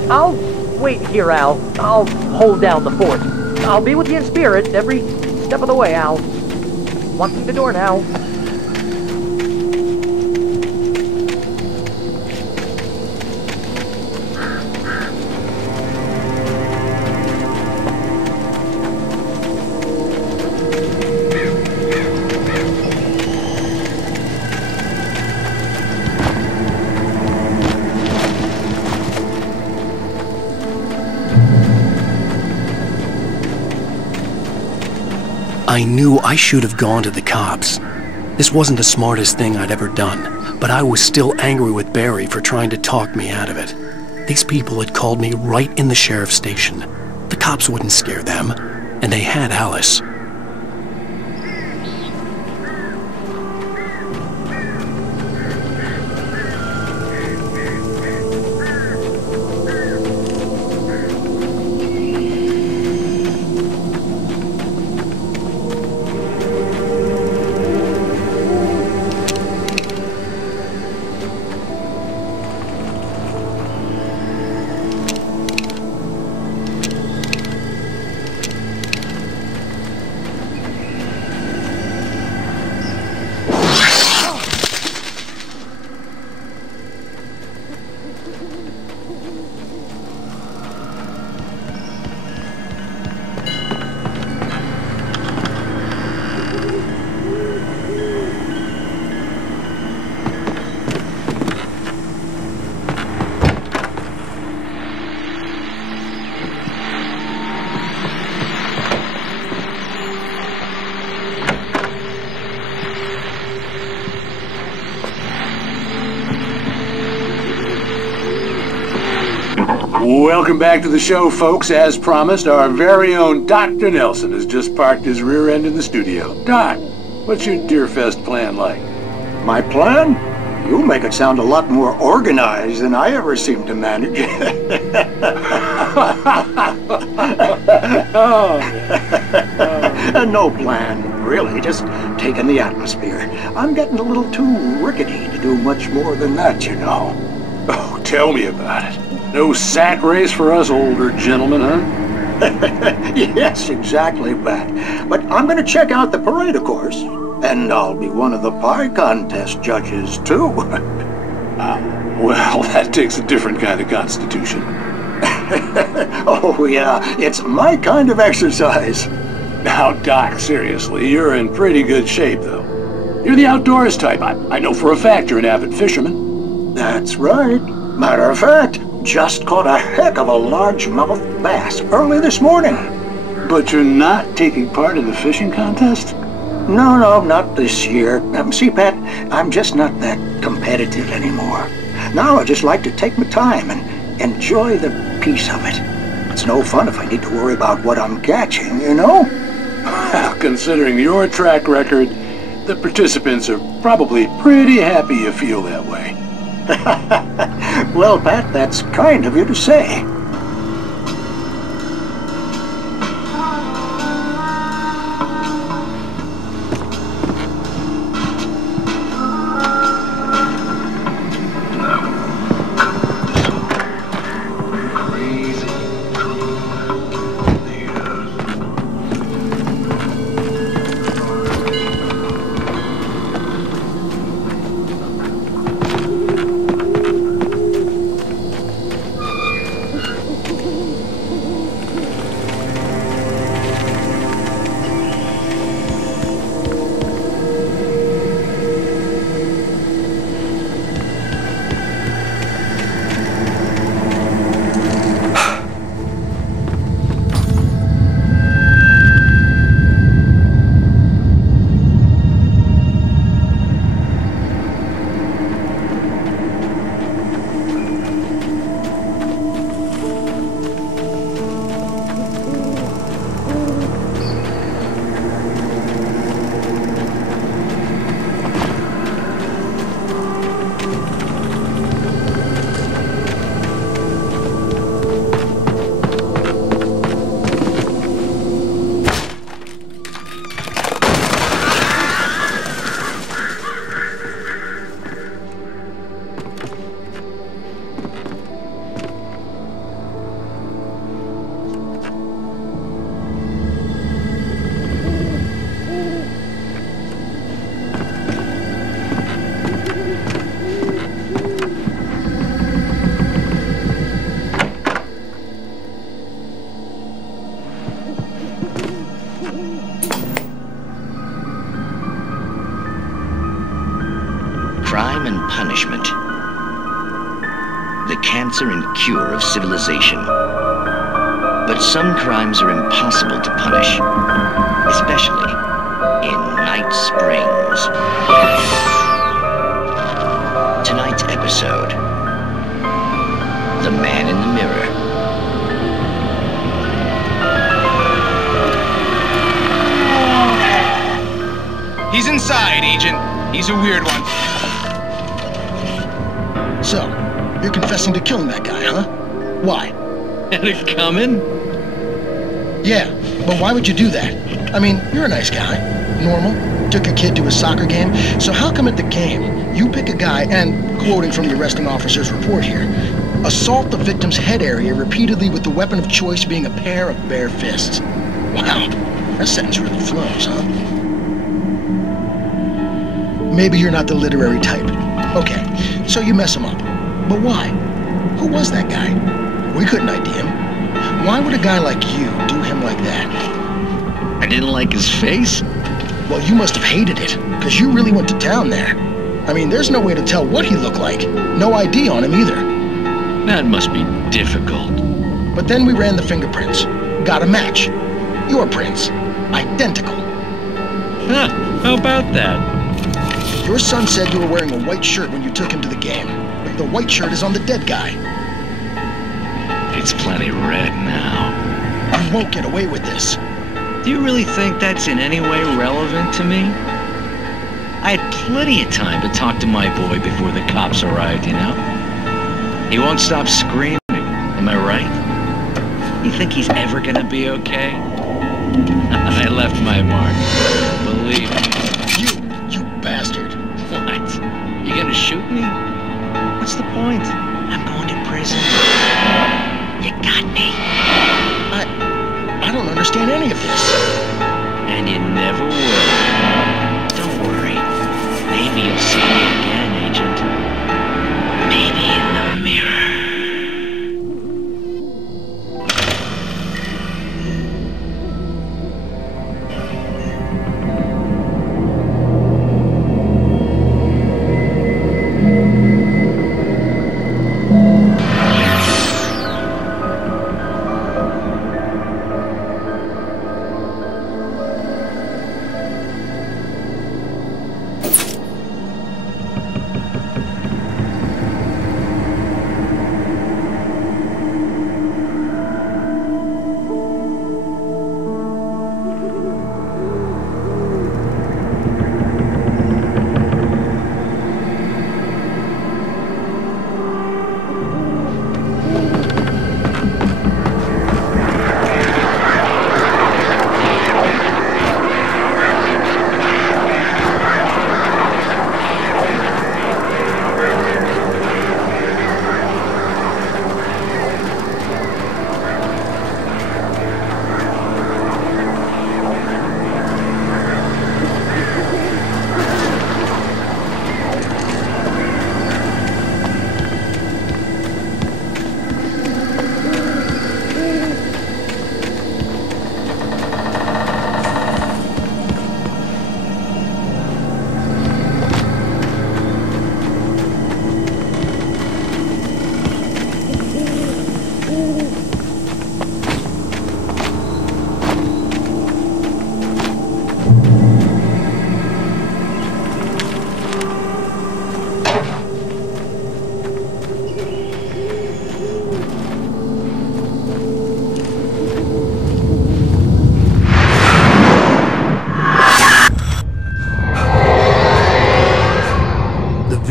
I'll wait here, Al. I'll hold down the fort. I'll be with you in spirit every step of the way, Al. Locking the door now. I knew I should have gone to the cops. This wasn't the smartest thing I'd ever done, but I was still angry with Barry for trying to talk me out of it. These people had called me right in the sheriff's station. The cops wouldn't scare them, and they had Alice. Welcome back to the show, folks. As promised, our very own Dr. Nelson has just parked his rear end in the studio. Doc, what's your Deerfest plan like? My plan? You make it sound a lot more organized than I ever seem to manage. No plan, really, just taking the atmosphere. I'm getting a little too rickety to do much more than that, you know. Oh, tell me about it. No sack race for us older gentlemen, huh? Yes, exactly, Bat. But I'm going to check out the parade, of course. And I'll be one of the pie contest judges, too. Well, that takes a different kind of constitution. Oh, yeah, it's my kind of exercise. Now, Doc, seriously, you're in pretty good shape, though. You're the outdoors type. I know for a fact you're an avid fisherman. That's right. Matter of fact, just caught a heck of a largemouth bass early this morning. But you're not taking part in the fishing contest? No, not this year. See, Pat, I'm just not that competitive anymore. Now I just like to take my time and enjoy the peace of it. It's no fun if I need to worry about what I'm catching, you know? Well, considering your track record, the participants are probably pretty happy you feel that way. Well, Pat, that's kind of you to say. Crime and punishment. The cancer and cure of civilization. But some crimes are impossible to punish, especially in Night Springs. Tonight's episode, The Man in the Mirror. He's inside, Agent. He's a weird one. So, you're confessing to killing that guy, huh? Why? Had it coming? Yeah, but why would you do that? I mean, you're a nice guy. Normal. Took a kid to a soccer game. So how come at the game, you pick a guy and, quoting from the arresting officer's report here, assault the victim's head area repeatedly with the weapon of choice being a pair of bare fists? Wow, that sentence really flows, huh? Maybe you're not the literary type. Okay, so you mess him up. But why? Who was that guy? We couldn't ID him. Why would a guy like you do him like that? I didn't like his face? Well, you must have hated it, because you really went to town there. I mean, there's no way to tell what he looked like. No ID on him either. That must be difficult. But then we ran the fingerprints. Got a match. Your prints. Identical. Huh, how about that? Your son said you were wearing a white shirt when you took him to the game. But the white shirt is on the dead guy. It's plenty red now. You won't get away with this. Do you really think that's in any way relevant to me? I had plenty of time to talk to my boy before the cops arrived, you know? He won't stop screaming, am I right? You think he's ever gonna be okay? I left my mark, believe me. You bastard. What? You gonna shoot me? What's the point? I'm going to prison. You got me. I don't understand any of this. And you never will. Don't see you again, Agent. Maybe in the mirror.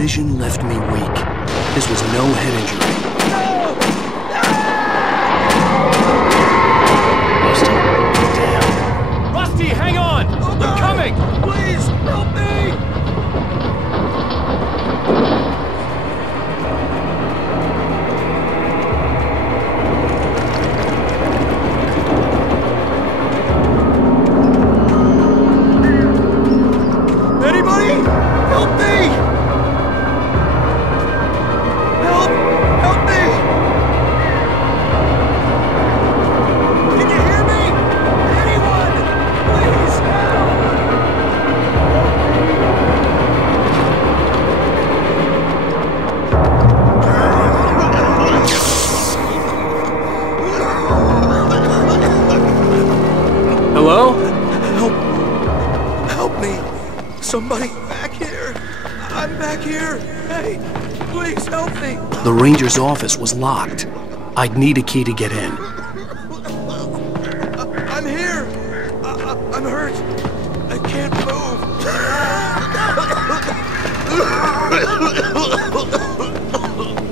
vision left me weak. This was no head injury. Rusty, damn. Rusty, hang on! I'm coming! Please, help me! Anybody? Help me! Help! Help me! Can you hear me? Anyone? Please Hello? Help me! Somebody back here! I'm back here! Hey, please help me! The ranger's office was locked. I'd need a key to get in. I'm here! I'm hurt! I can't move!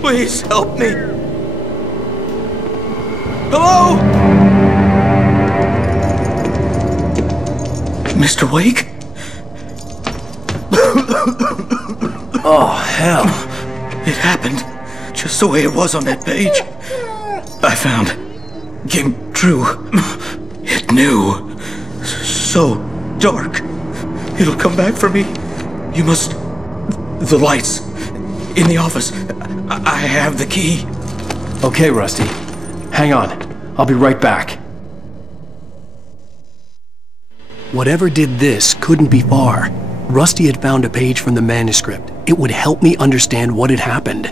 Please help me! Hello? Mr. Wake? Oh, hell. It happened just the way it was on that page. I found. Came true. It knew. So dark. It'll come back for me. You must... The lights. In the office. I have the key. Okay, Rusty. Hang on. I'll be right back. Whatever did this couldn't be far. Rusty had found a page from the manuscript. It would help me understand what had happened.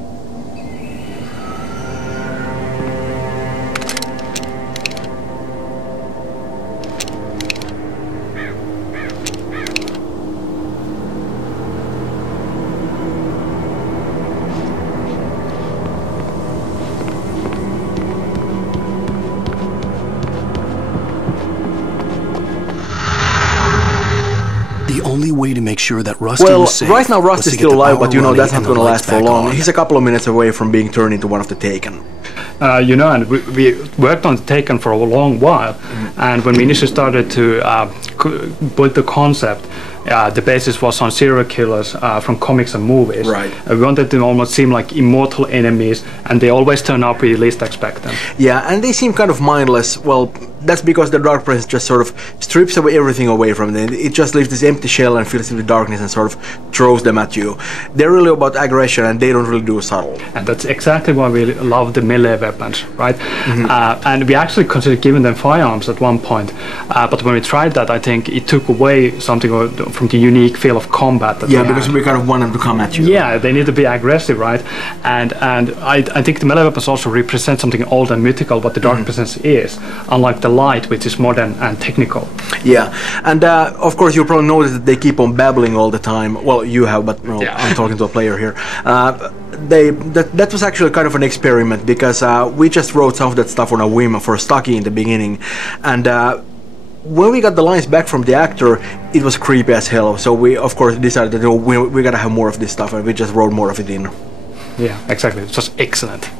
The only way to make sure that Rusty was safe. Right now Rusty's still alive, but you know that's not gonna last for long. He's a couple of minutes away from being turned into one of the Taken. You know, and we worked on Taken for a long while, and when we initially started to build the concept, the basis was on serial killers from comics and movies. Right. We wanted them almost seem like immortal enemies, and they always turn up where you least expect them. Yeah, and they seem kind of mindless. Well, that's because the dark presence just sort of strips away everything away from them. It just leaves this empty shell and fills it with darkness and sort of throws them at you. They're really about aggression, and they don't really do subtle. And that's exactly why we love the melee weapons, right? And we actually considered giving them firearms at one point, but when we tried that, I think it took away something from the unique feel of combat. That because we kind of want them to come at you. Yeah, they need to be aggressive, right? And I think the melee weapons also represent something old and mythical, what the dark presence is, unlike the light, which is modern and technical. Yeah, and of course you probably noticed that they keep on babbling all the time. Well, you have, but no, I'm talking to a player here. That was actually kind of an experiment, because we just wrote some of that stuff on a whim for Stucky in the beginning, and when we got the lines back from the actor, it was creepy as hell. So we, of course, decided that we gotta have more of this stuff, and we just wrote more of it in. Yeah, exactly. It was excellent.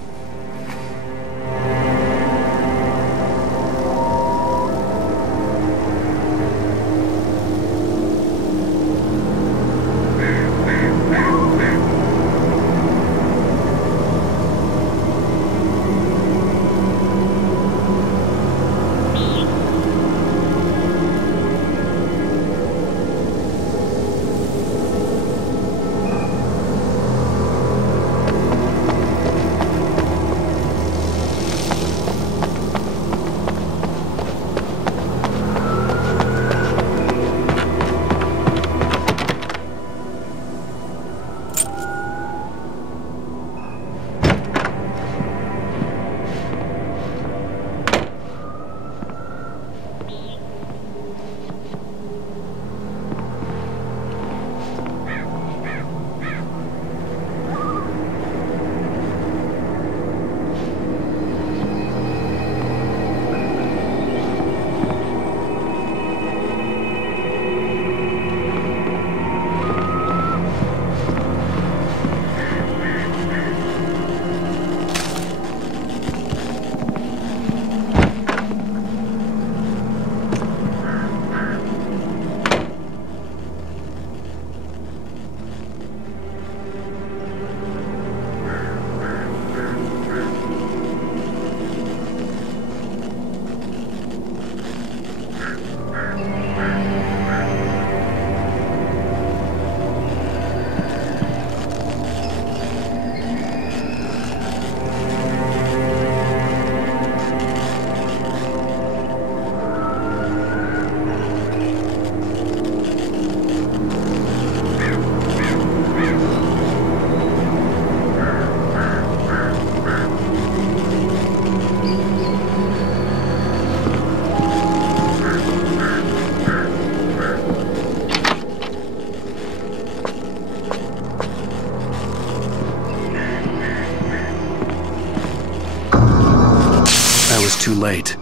Too late.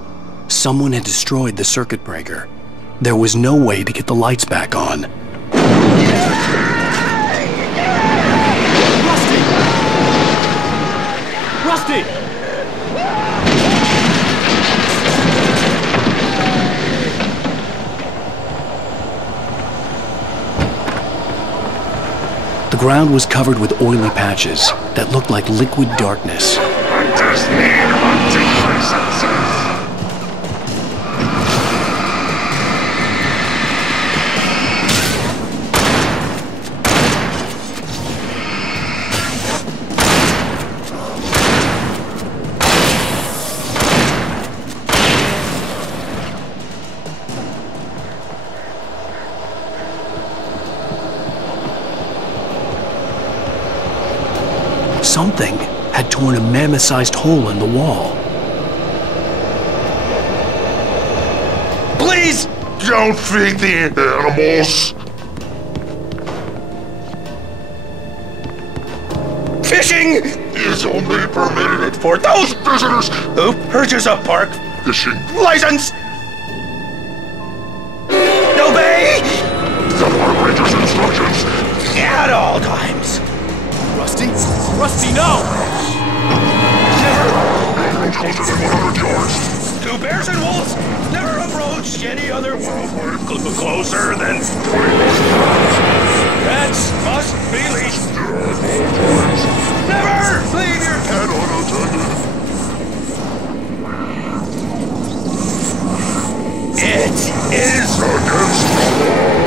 Someone had destroyed the circuit breaker. There was no way to get the lights back on. Rusty! The ground was covered with oily patches that looked like liquid darkness. Something had torn a mammoth-sized hole in the wall. Please don't feed the animals. Fishing is only permitted for those visitors who purchase a park fishing license. Obey the park ranger's instructions at all times. Rusty? Rusty, no! Never approach closer than 100 yards. To bears and wolves, never approach any other wildlife closer than 20 Pets must be leashed. Never leave your pet unattended. is against the law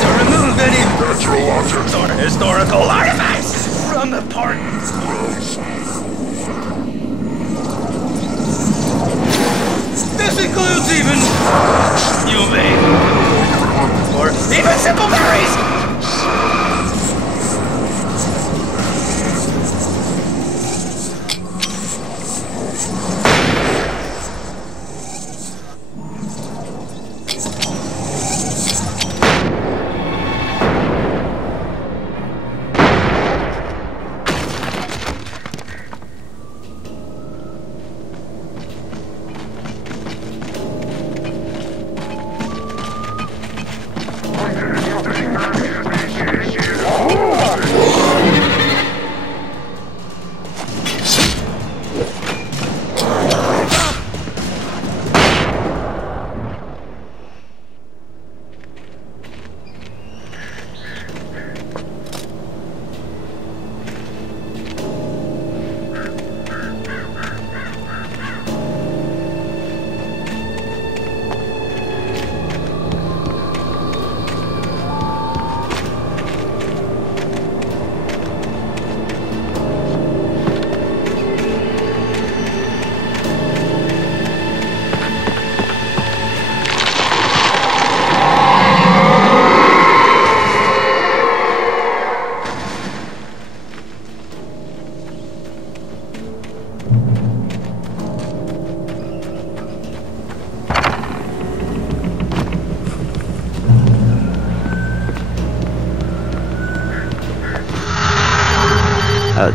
to remove any metrologic sort of historical artifacts from the park. This includes even humane or even simple berries.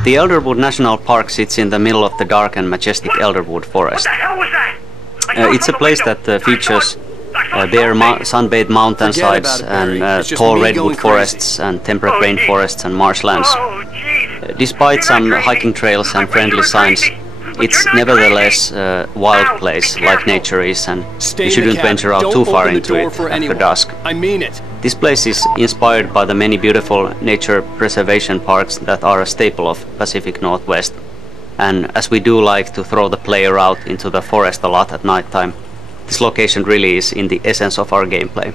The Elderwood National Park sits in the middle of the dark and majestic Elderwood forest. What the hell was that? It's a place that features bare sun-bathed mountainsides and tall redwood forests and temperate rainforests and marshlands. Despite some hiking trails and friendly signs, it's nevertheless a wild place, like nature is, and you shouldn't venture out too far into it after dusk. I mean it. This place is inspired by the many beautiful nature preservation parks that are a staple of Pacific Northwest. And as we do like to throw the player out into the forest a lot at night time, this location really is in the essence of our gameplay.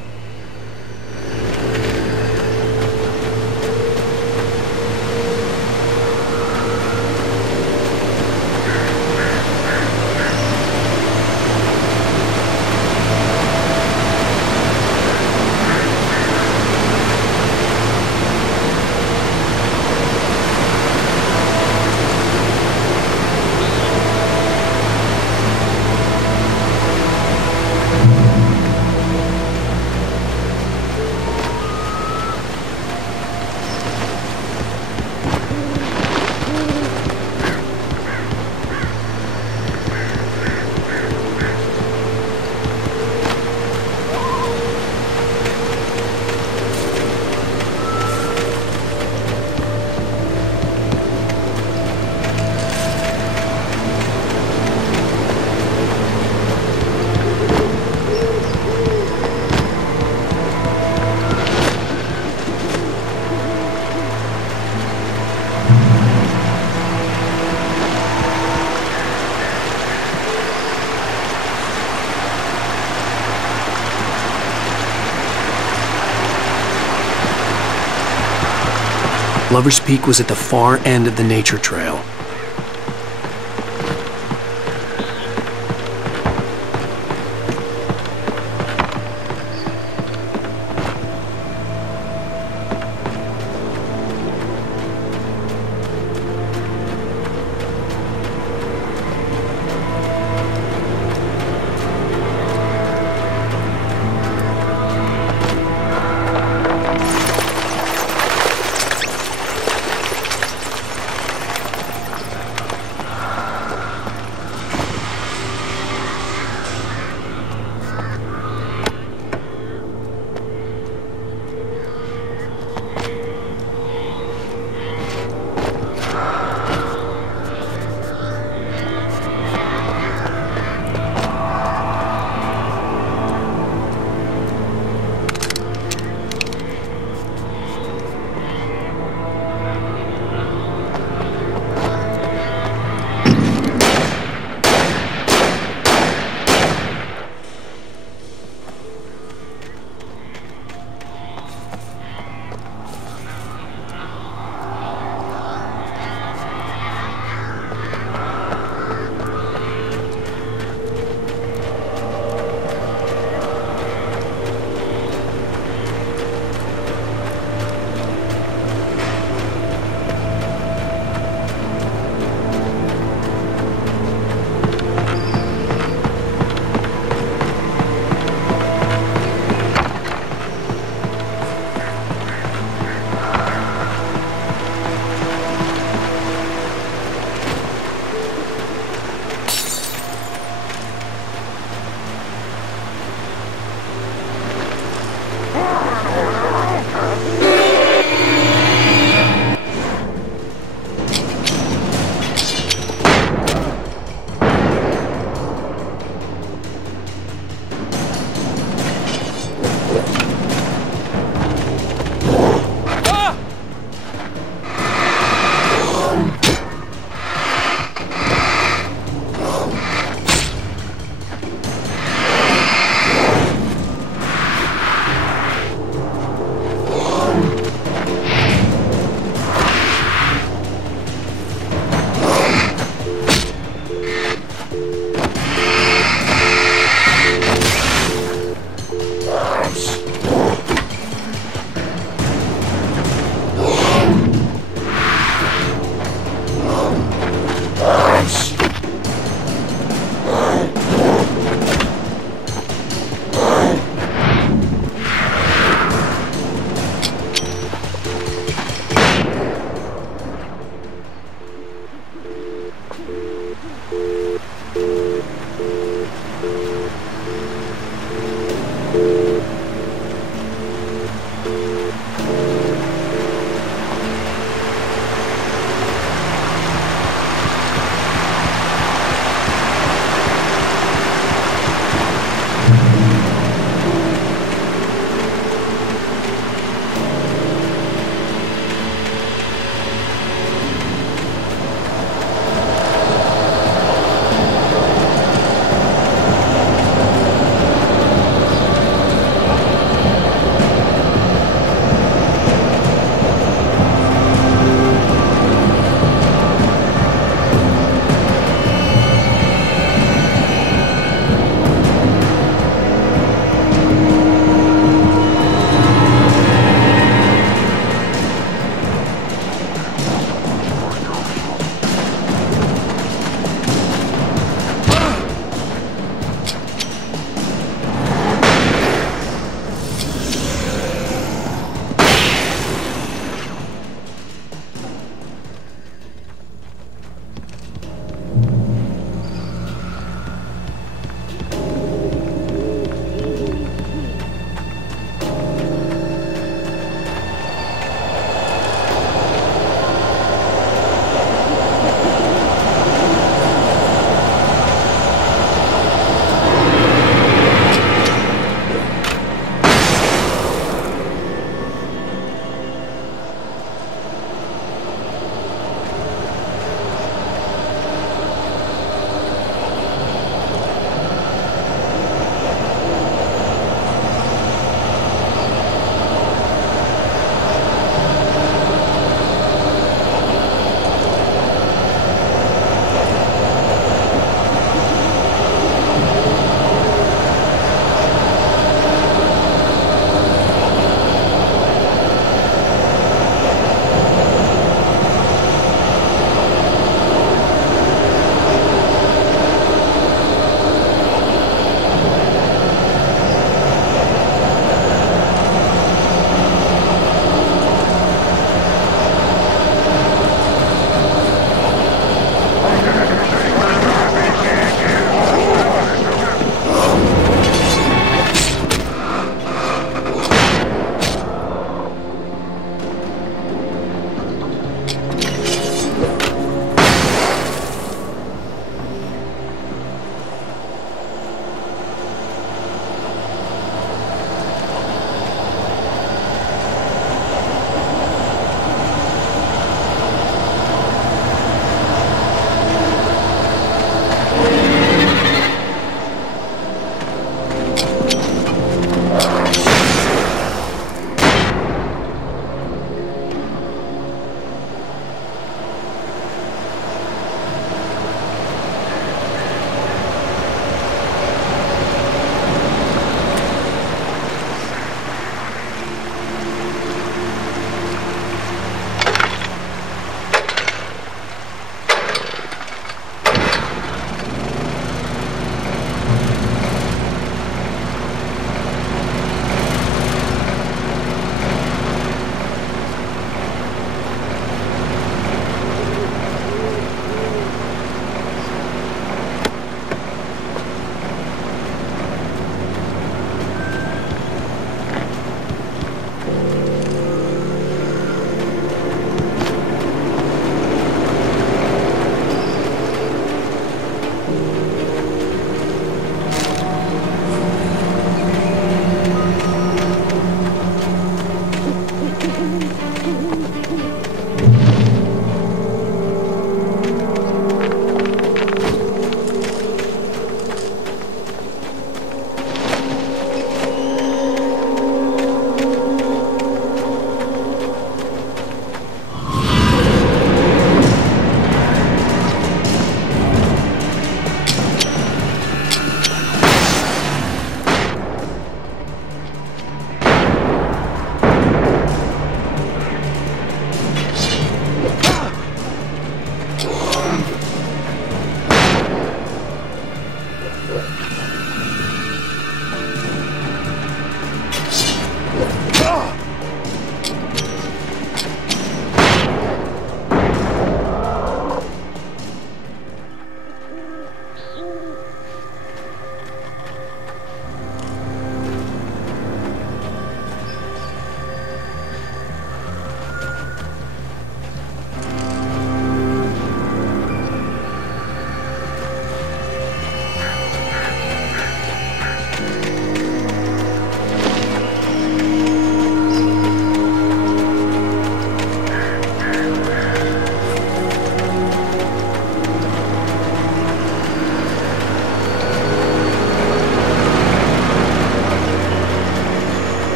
Lover's Peak was at the far end of the nature trail.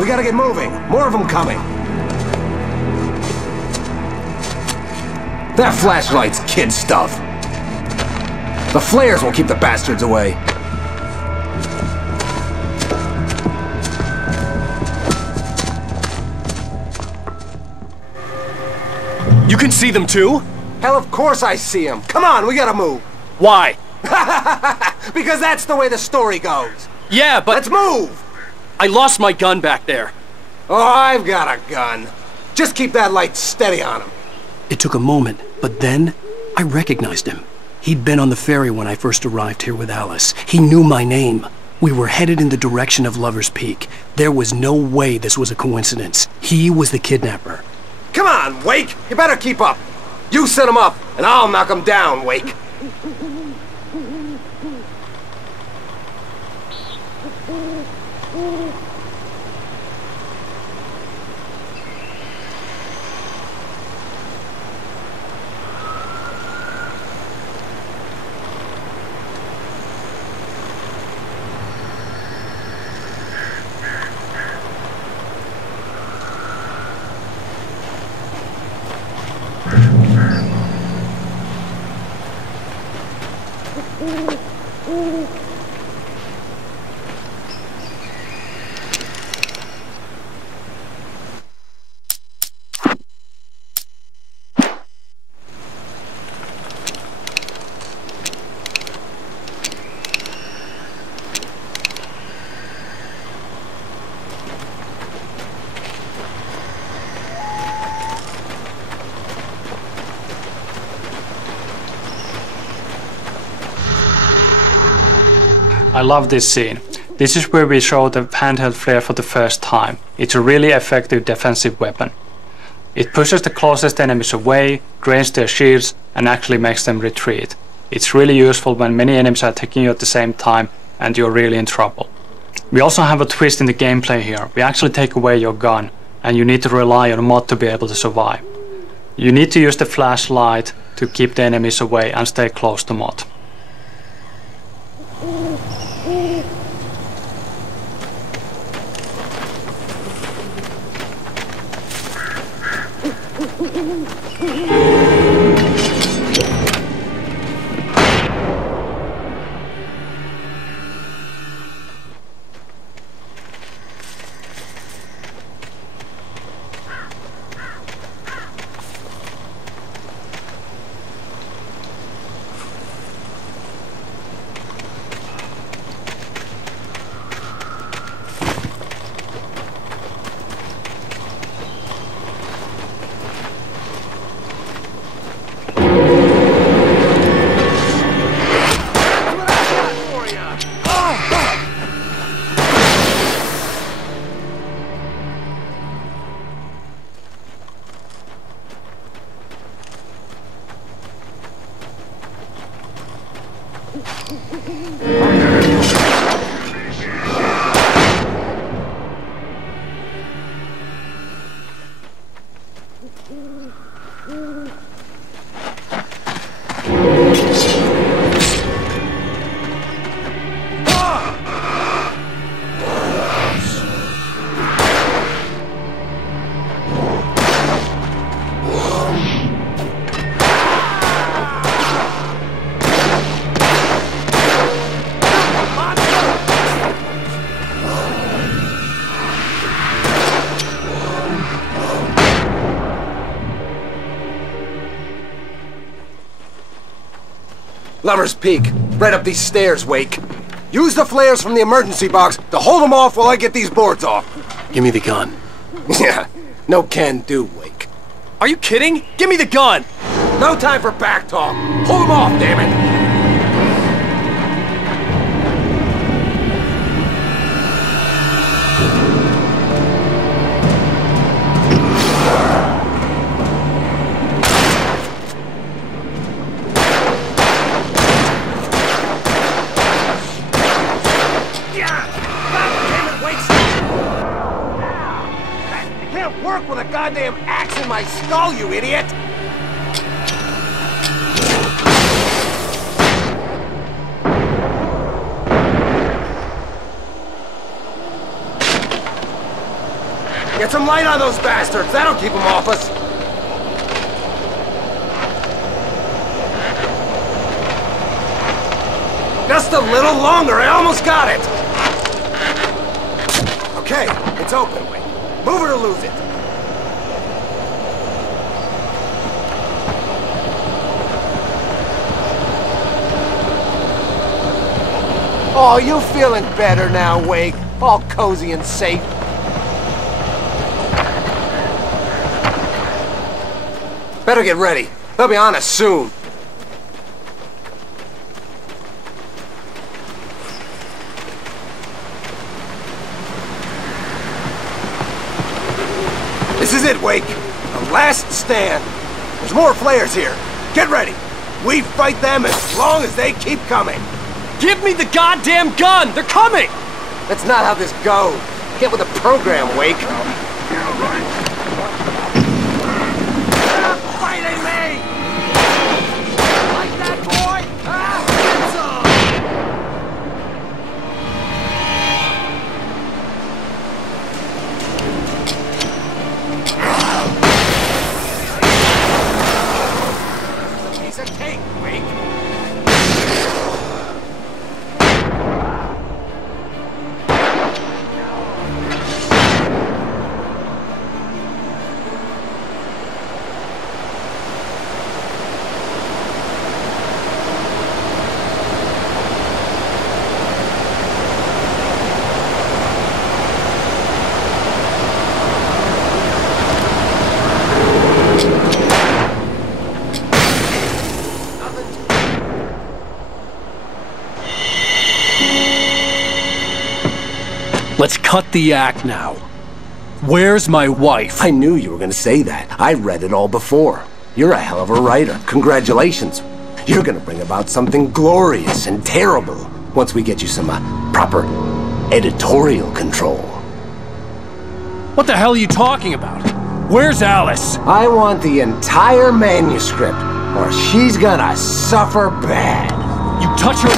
we gotta get moving. More of them coming. That flashlight's kid stuff. The flares will keep the bastards away. You can see them too? Hell, of course I see them. Come on, we gotta move. Why? Because that's the way the story goes. Yeah, but... Let's move! I lost my gun back there. Oh, I've got a gun. Just keep that light steady on him. It took a moment, but then I recognized him. He'd been on the ferry when I first arrived here with Alice. He knew my name. We were headed in the direction of Lover's Peak. There was no way this was a coincidence. He was the kidnapper. Come on, Wake! You better keep up. You set him up, and I'll knock him down, Wake. I love this scene. This is where we show the handheld flare for the first time. It's a really effective defensive weapon. It pushes the closest enemies away, drains their shields, and actually makes them retreat. It's really useful when many enemies are attacking you at the same time and you're really in trouble. We also have a twist in the gameplay here. We actually take away your gun, and you need to rely on a mod to be able to survive. You need to use the flashlight to keep the enemies away and stay close to mod. Lover's Peak. Right up these stairs, Wake. Use the flares from the emergency box to hold them off while I get these boards off. Give me the gun. Yeah, no can do, Wake. Are you kidding? Give me the gun! No time for back talk. Hold them off, damn it! With a goddamn axe in my skull, you idiot! Get some light on those bastards! That'll keep them off us! Just a little longer, I almost got it! Okay, it's open. Move it or lose it. Oh, you feeling better now, Wake? All cozy and safe. Better get ready. They'll be on us soon. This is it, Wake. The last stand. There's more flares here. Get ready. We fight them as long as they keep coming. Give me the goddamn gun! They're coming! That's not how this goes. Get with the program, Wake. Fighting me! Like that, boy? Get some! Piece of cake, Wake. Let's cut the act now. Where's my wife? I knew you were gonna say that. I read it all before. You're a hell of a writer. Congratulations. You're gonna bring about something glorious and terrible once we get you some proper editorial control. What the hell are you talking about? Where's Alice? I want the entire manuscript, or she's gonna suffer bad. You touch her...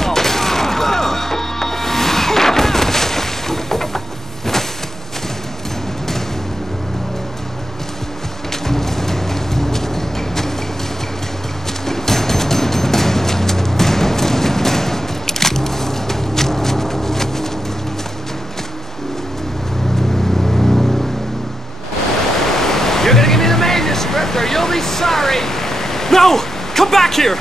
No! Come back here!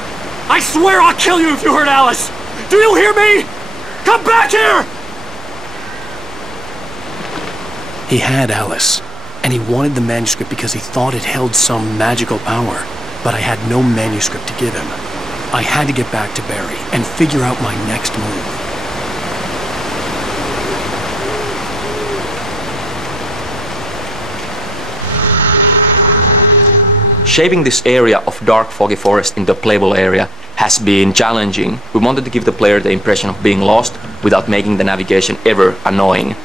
I swear I'll kill you if you hurt Alice! Do you hear me? Come back here! He had Alice, and he wanted the manuscript because he thought it held some magical power. But I had no manuscript to give him. I had to get back to Barry and figure out my next move. Shaping this area of dark foggy forest into a playable area has been challenging. We wanted to give the player the impression of being lost without making the navigation ever annoying.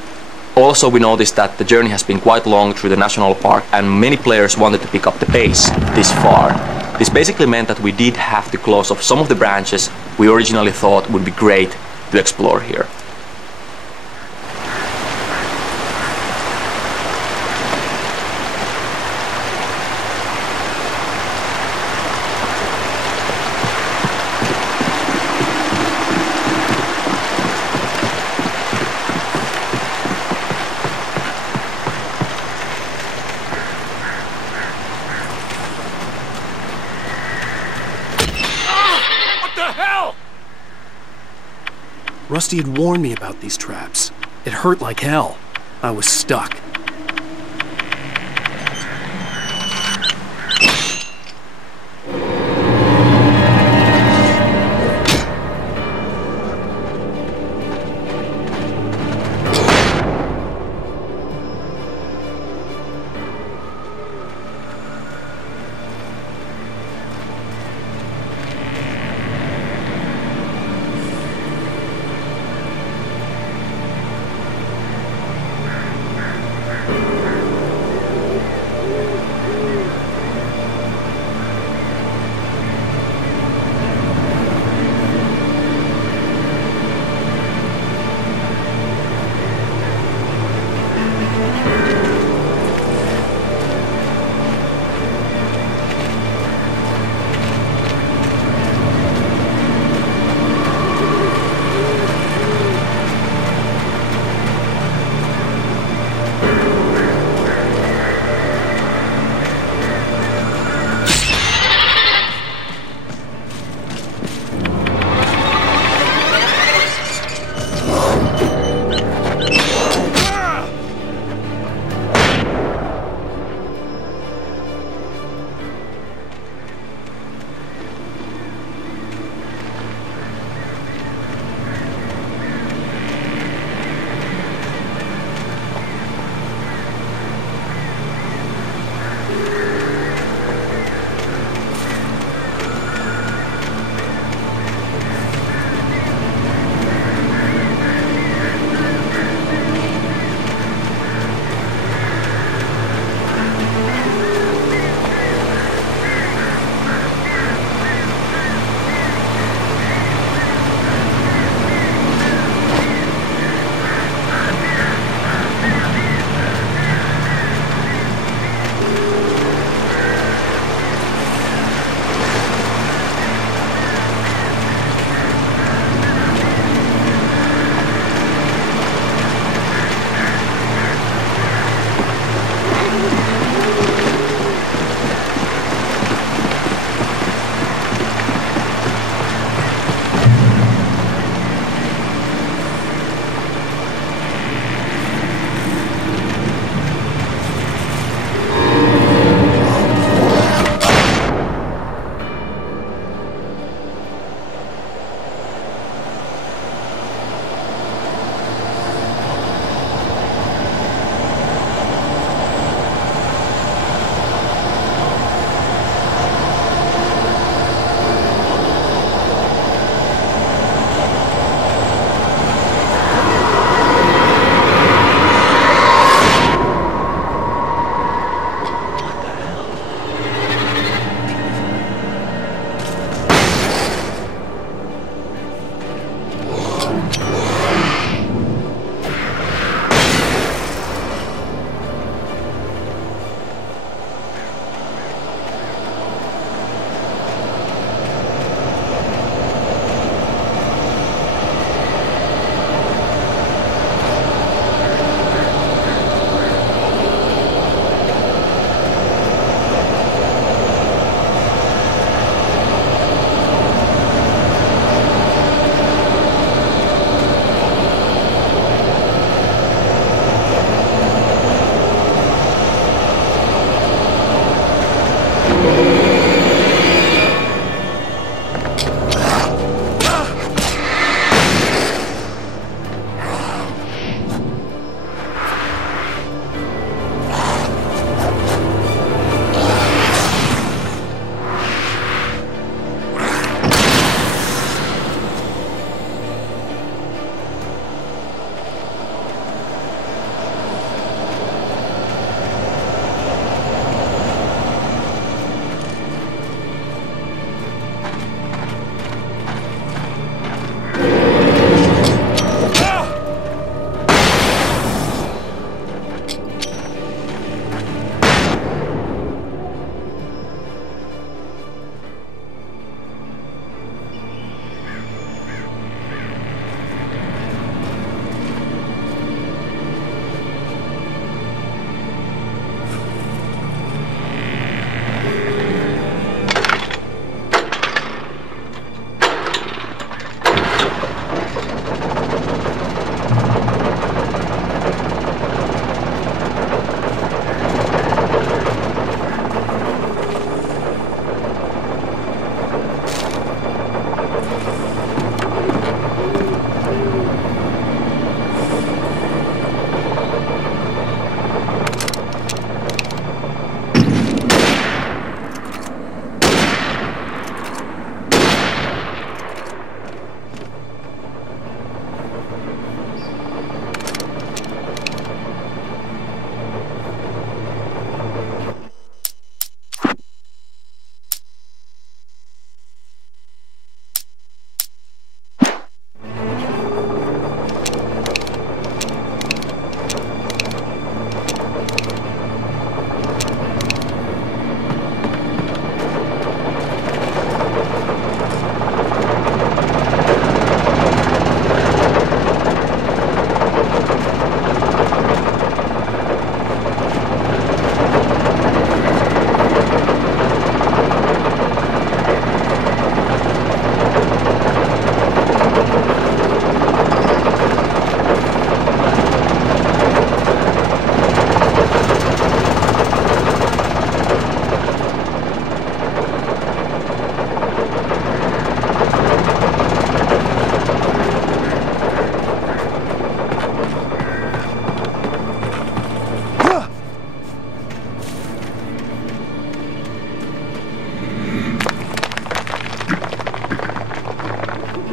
Also, we noticed that the journey has been quite long through the national park and many players wanted to pick up the pace this far. This basically meant that we did have to close off some of the branches we originally thought would be great to explore here. Rusty had warned me about these traps. It hurt like hell. I was stuck.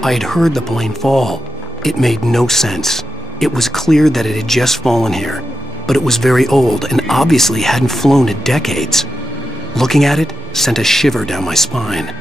I had heard the plane fall. It made no sense. It was clear that it had just fallen here, but it was very old and obviously hadn't flown in decades. Looking at it sent a shiver down my spine.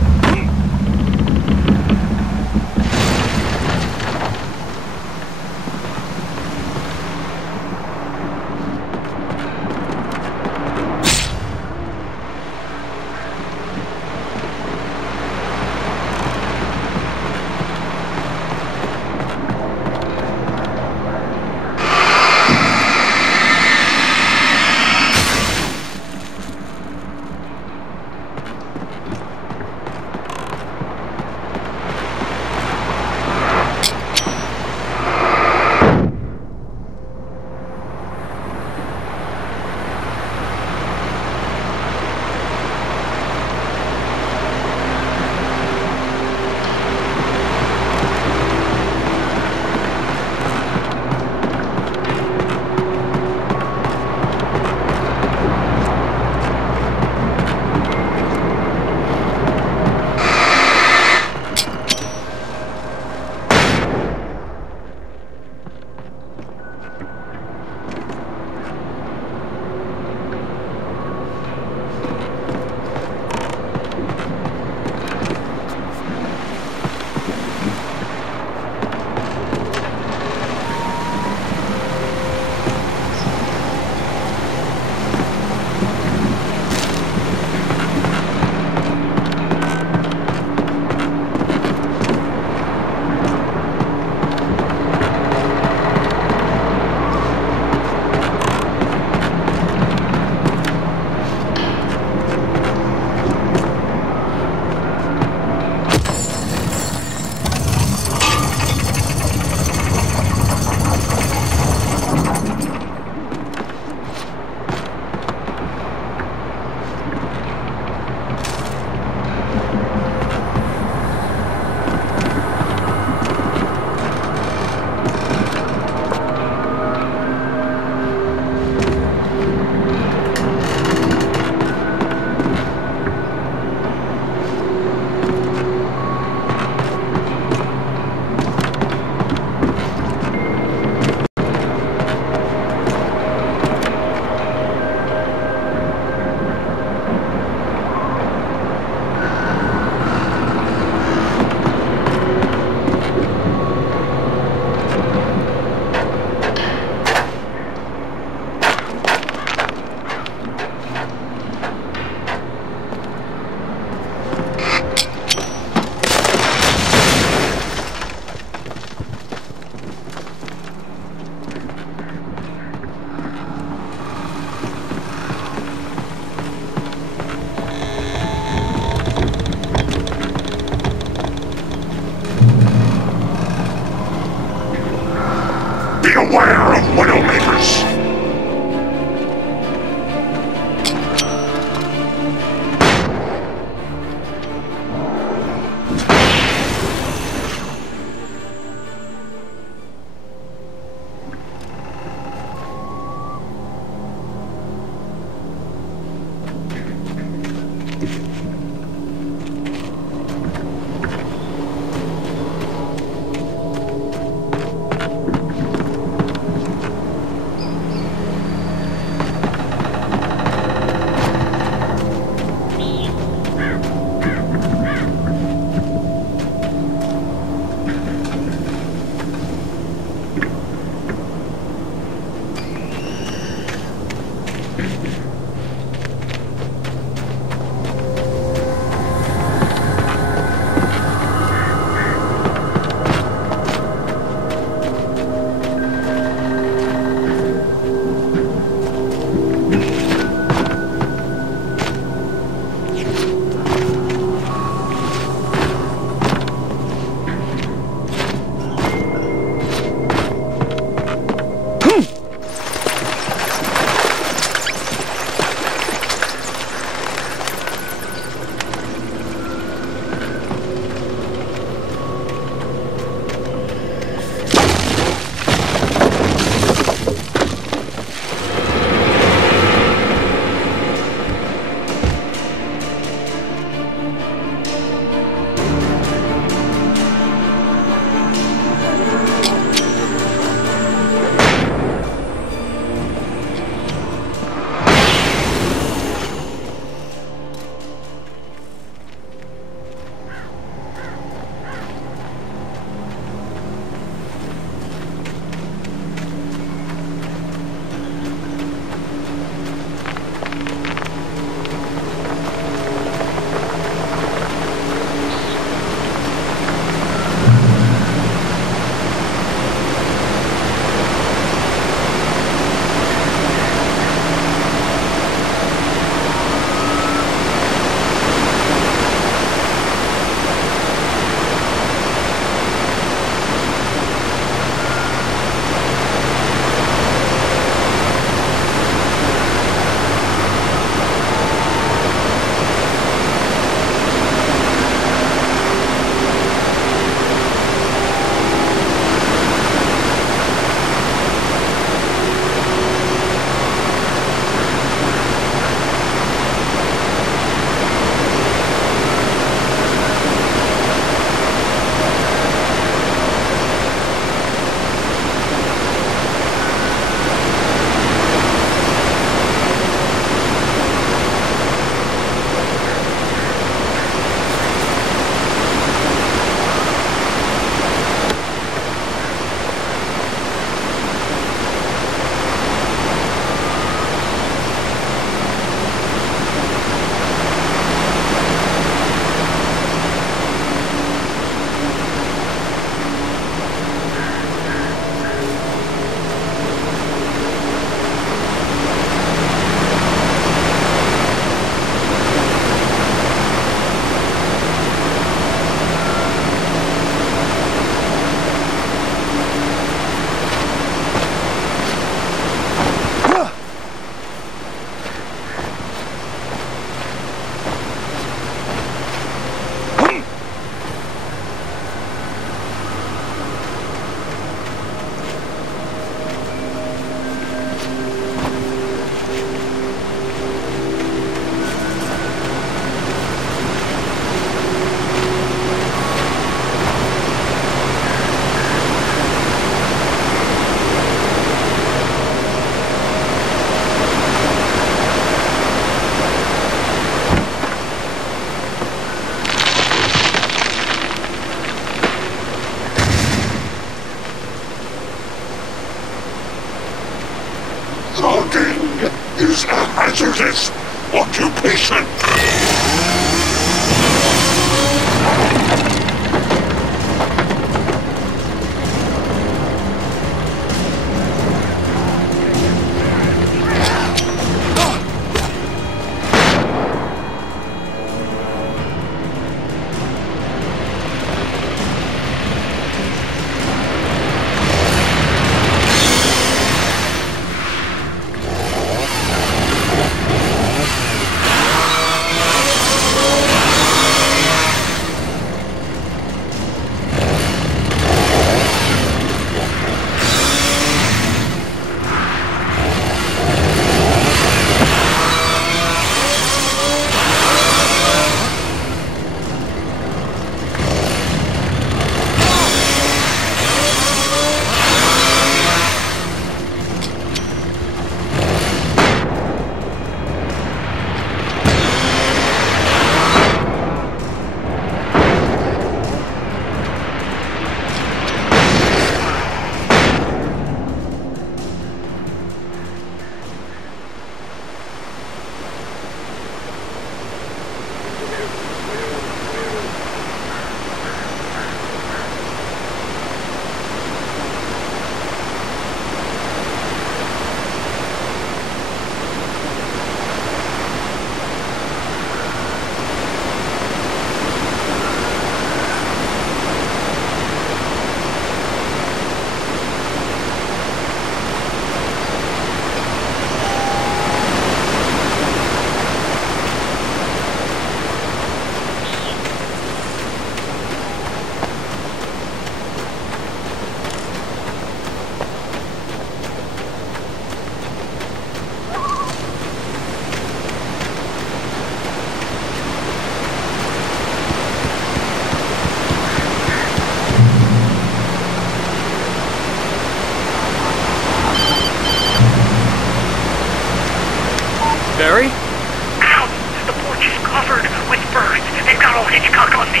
covered with birds. They've got old Hitchcock on me.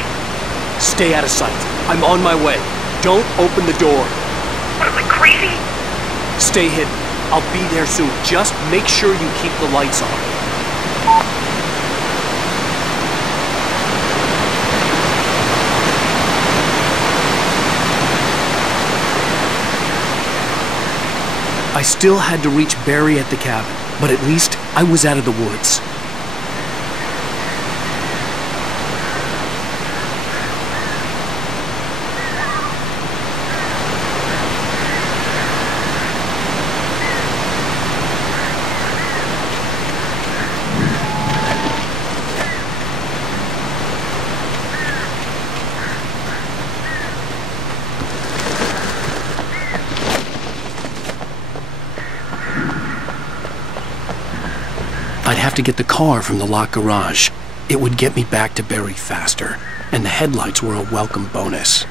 Stay out of sight. I'm on my way. Don't open the door. What am I, crazy? Stay hidden. I'll be there soon. Just make sure you keep the lights on. I still had to reach Barry at the cabin, but at least I was out of the woods. I'd have to get the car from the locked garage. It would get me back to Barry faster, and the headlights were a welcome bonus.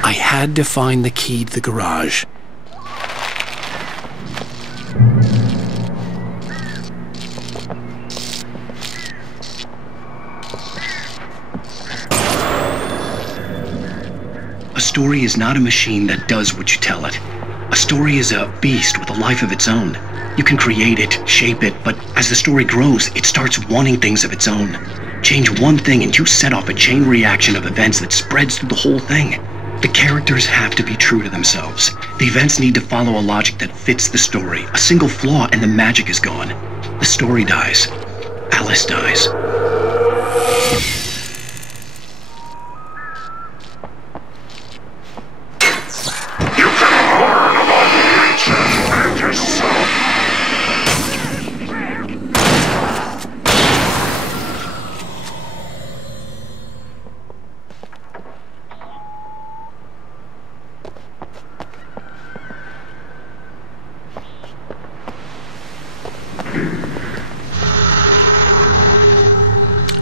I had to find the key to the garage. A story is not a machine that does what you tell it. A story is a beast with a life of its own. You can create it, shape it, but as the story grows, it starts wanting things of its own. Change one thing and you set off a chain reaction of events that spreads through the whole thing. The characters have to be true to themselves. The events need to follow a logic that fits the story. A single flaw and the magic is gone. The story dies. Alice dies.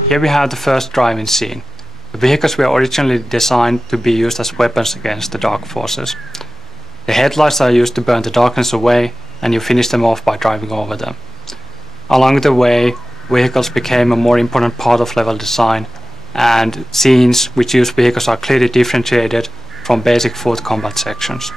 Here we have the first driving scene. The vehicles were originally designed to be used as weapons against the dark forces. The headlights are used to burn the darkness away, and you finish them off by driving over them. Along the way, vehicles became a more important part of level design, and scenes which use vehicles are clearly differentiated from basic foot combat sections.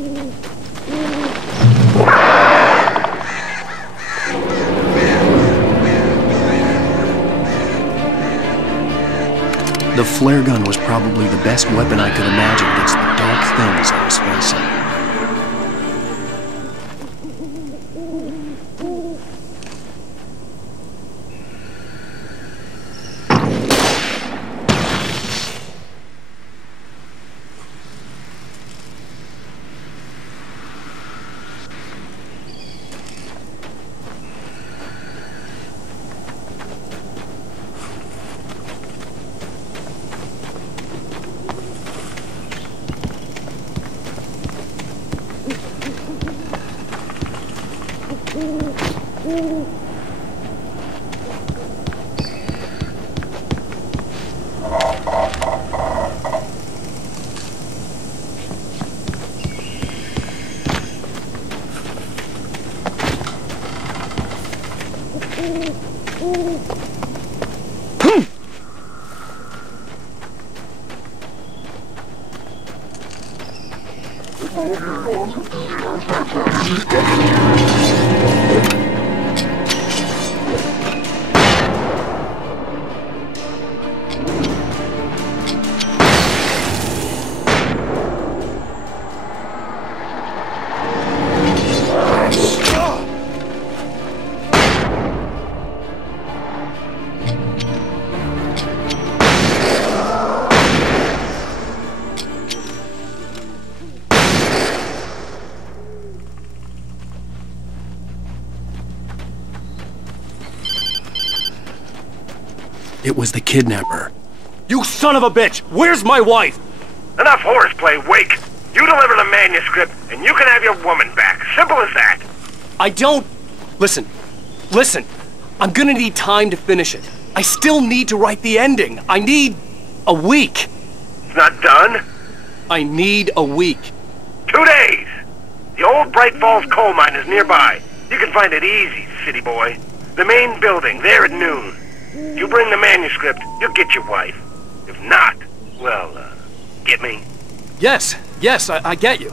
The flare gun was probably the best weapon I could imagine against the dark things I was facing. It was the kidnapper. You son of a bitch! Where's my wife? Enough horseplay, Wake! You deliver the manuscript, and you can have your woman back. Simple as that. I don't... Listen. I'm gonna need time to finish it. I still need to write the ending. I need... a week. It's not done? I need a week. 2 days! The old Bright Falls coal mine is nearby. You can find it easy, city boy. The main building, there at noon. You bring the manuscript, you'll get your wife. If not, well, get me? Yes, I get you.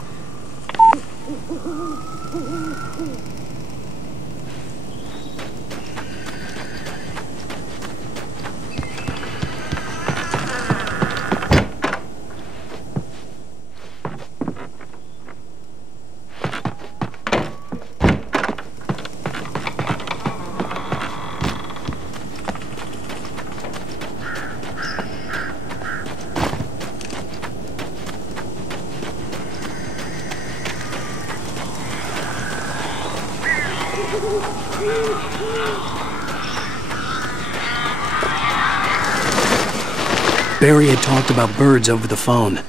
Barry had talked about birds over the phone.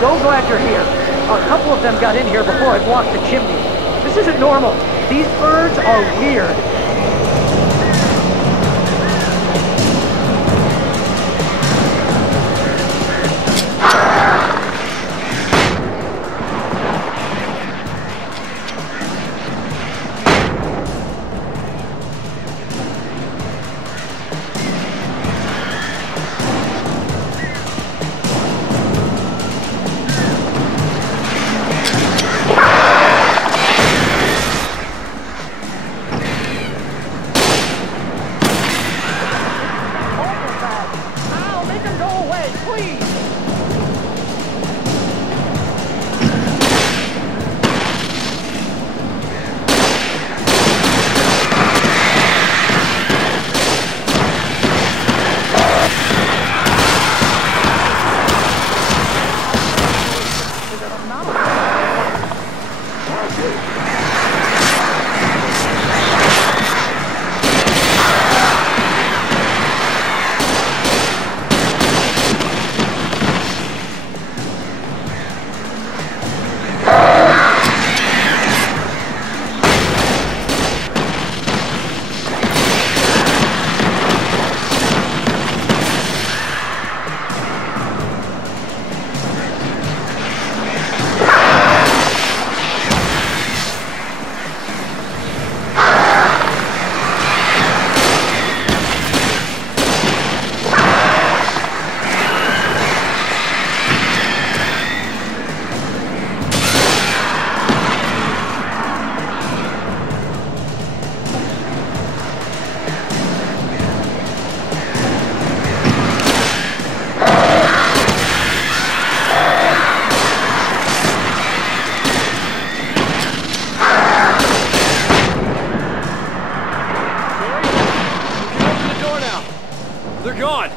So glad you're here. A couple of them got in here before I blocked the chimney. This isn't normal. These birds are weird. They're gone!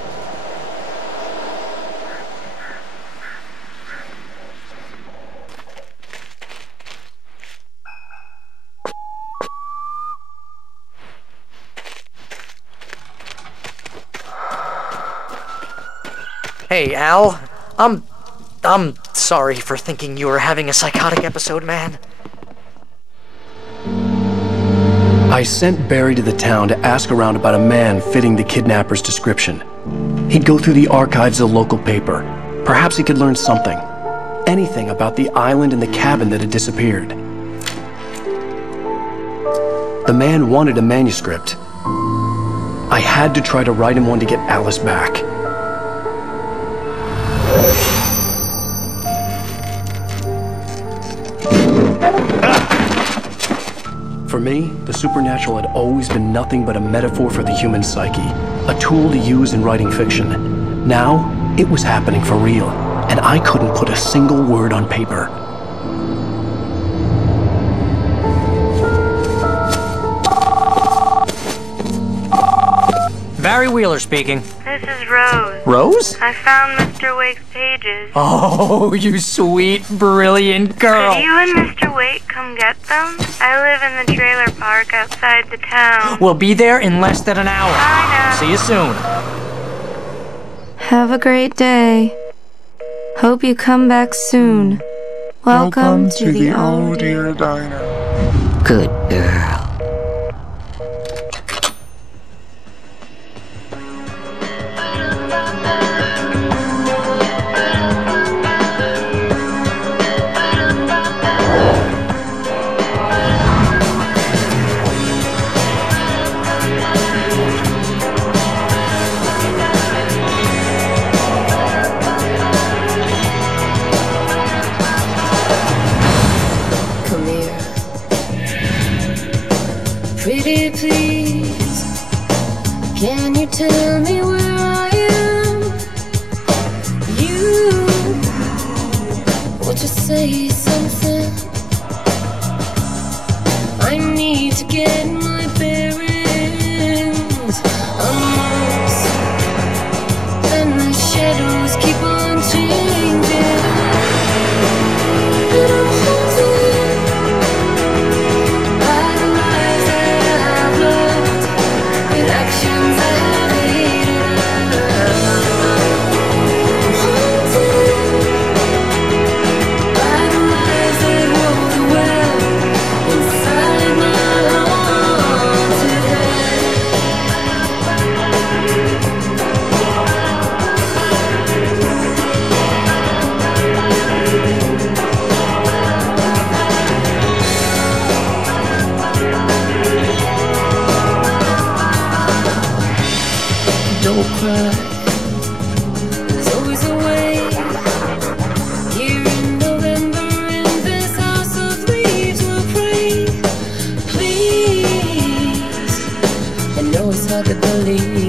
Hey, Al. I'm sorry for thinking you were having a psychotic episode, man. I sent Barry to the town to ask around about a man fitting the kidnapper's description. He'd go through the archives of the local paper. Perhaps he could learn something. Anything about the island and the cabin that had disappeared. The man wanted a manuscript. I had to try to write him one to get Alice back. For me, the supernatural had always been nothing but a metaphor for the human psyche, a tool to use in writing fiction. Now, it was happening for real, and I couldn't put a single word on paper. Barry Wheeler speaking. This is Rose. Rose? I found Mr. Wake's pages. Oh, you sweet, brilliant girl. Could you and Mr. Wake come get them? I live in the trailer park outside the town. We'll be there in less than an hour. Bye now. See you soon. Have a great day. Hope you come back soon. Welcome to the Oh Dear Diner. Good girl. Pretty please, can you tell me where I am? You, won't you say something? I need to get my bearings. I'm lost, and the shadows keep on changing. And I'm haunted by the lies that I've loved and actions I have hated. I'm haunted by the lies that wove the web inside my haunted head. Don't cry, there's always a way. Here in November in this house of leaves we'll pray. Please, I know it's hard to believe.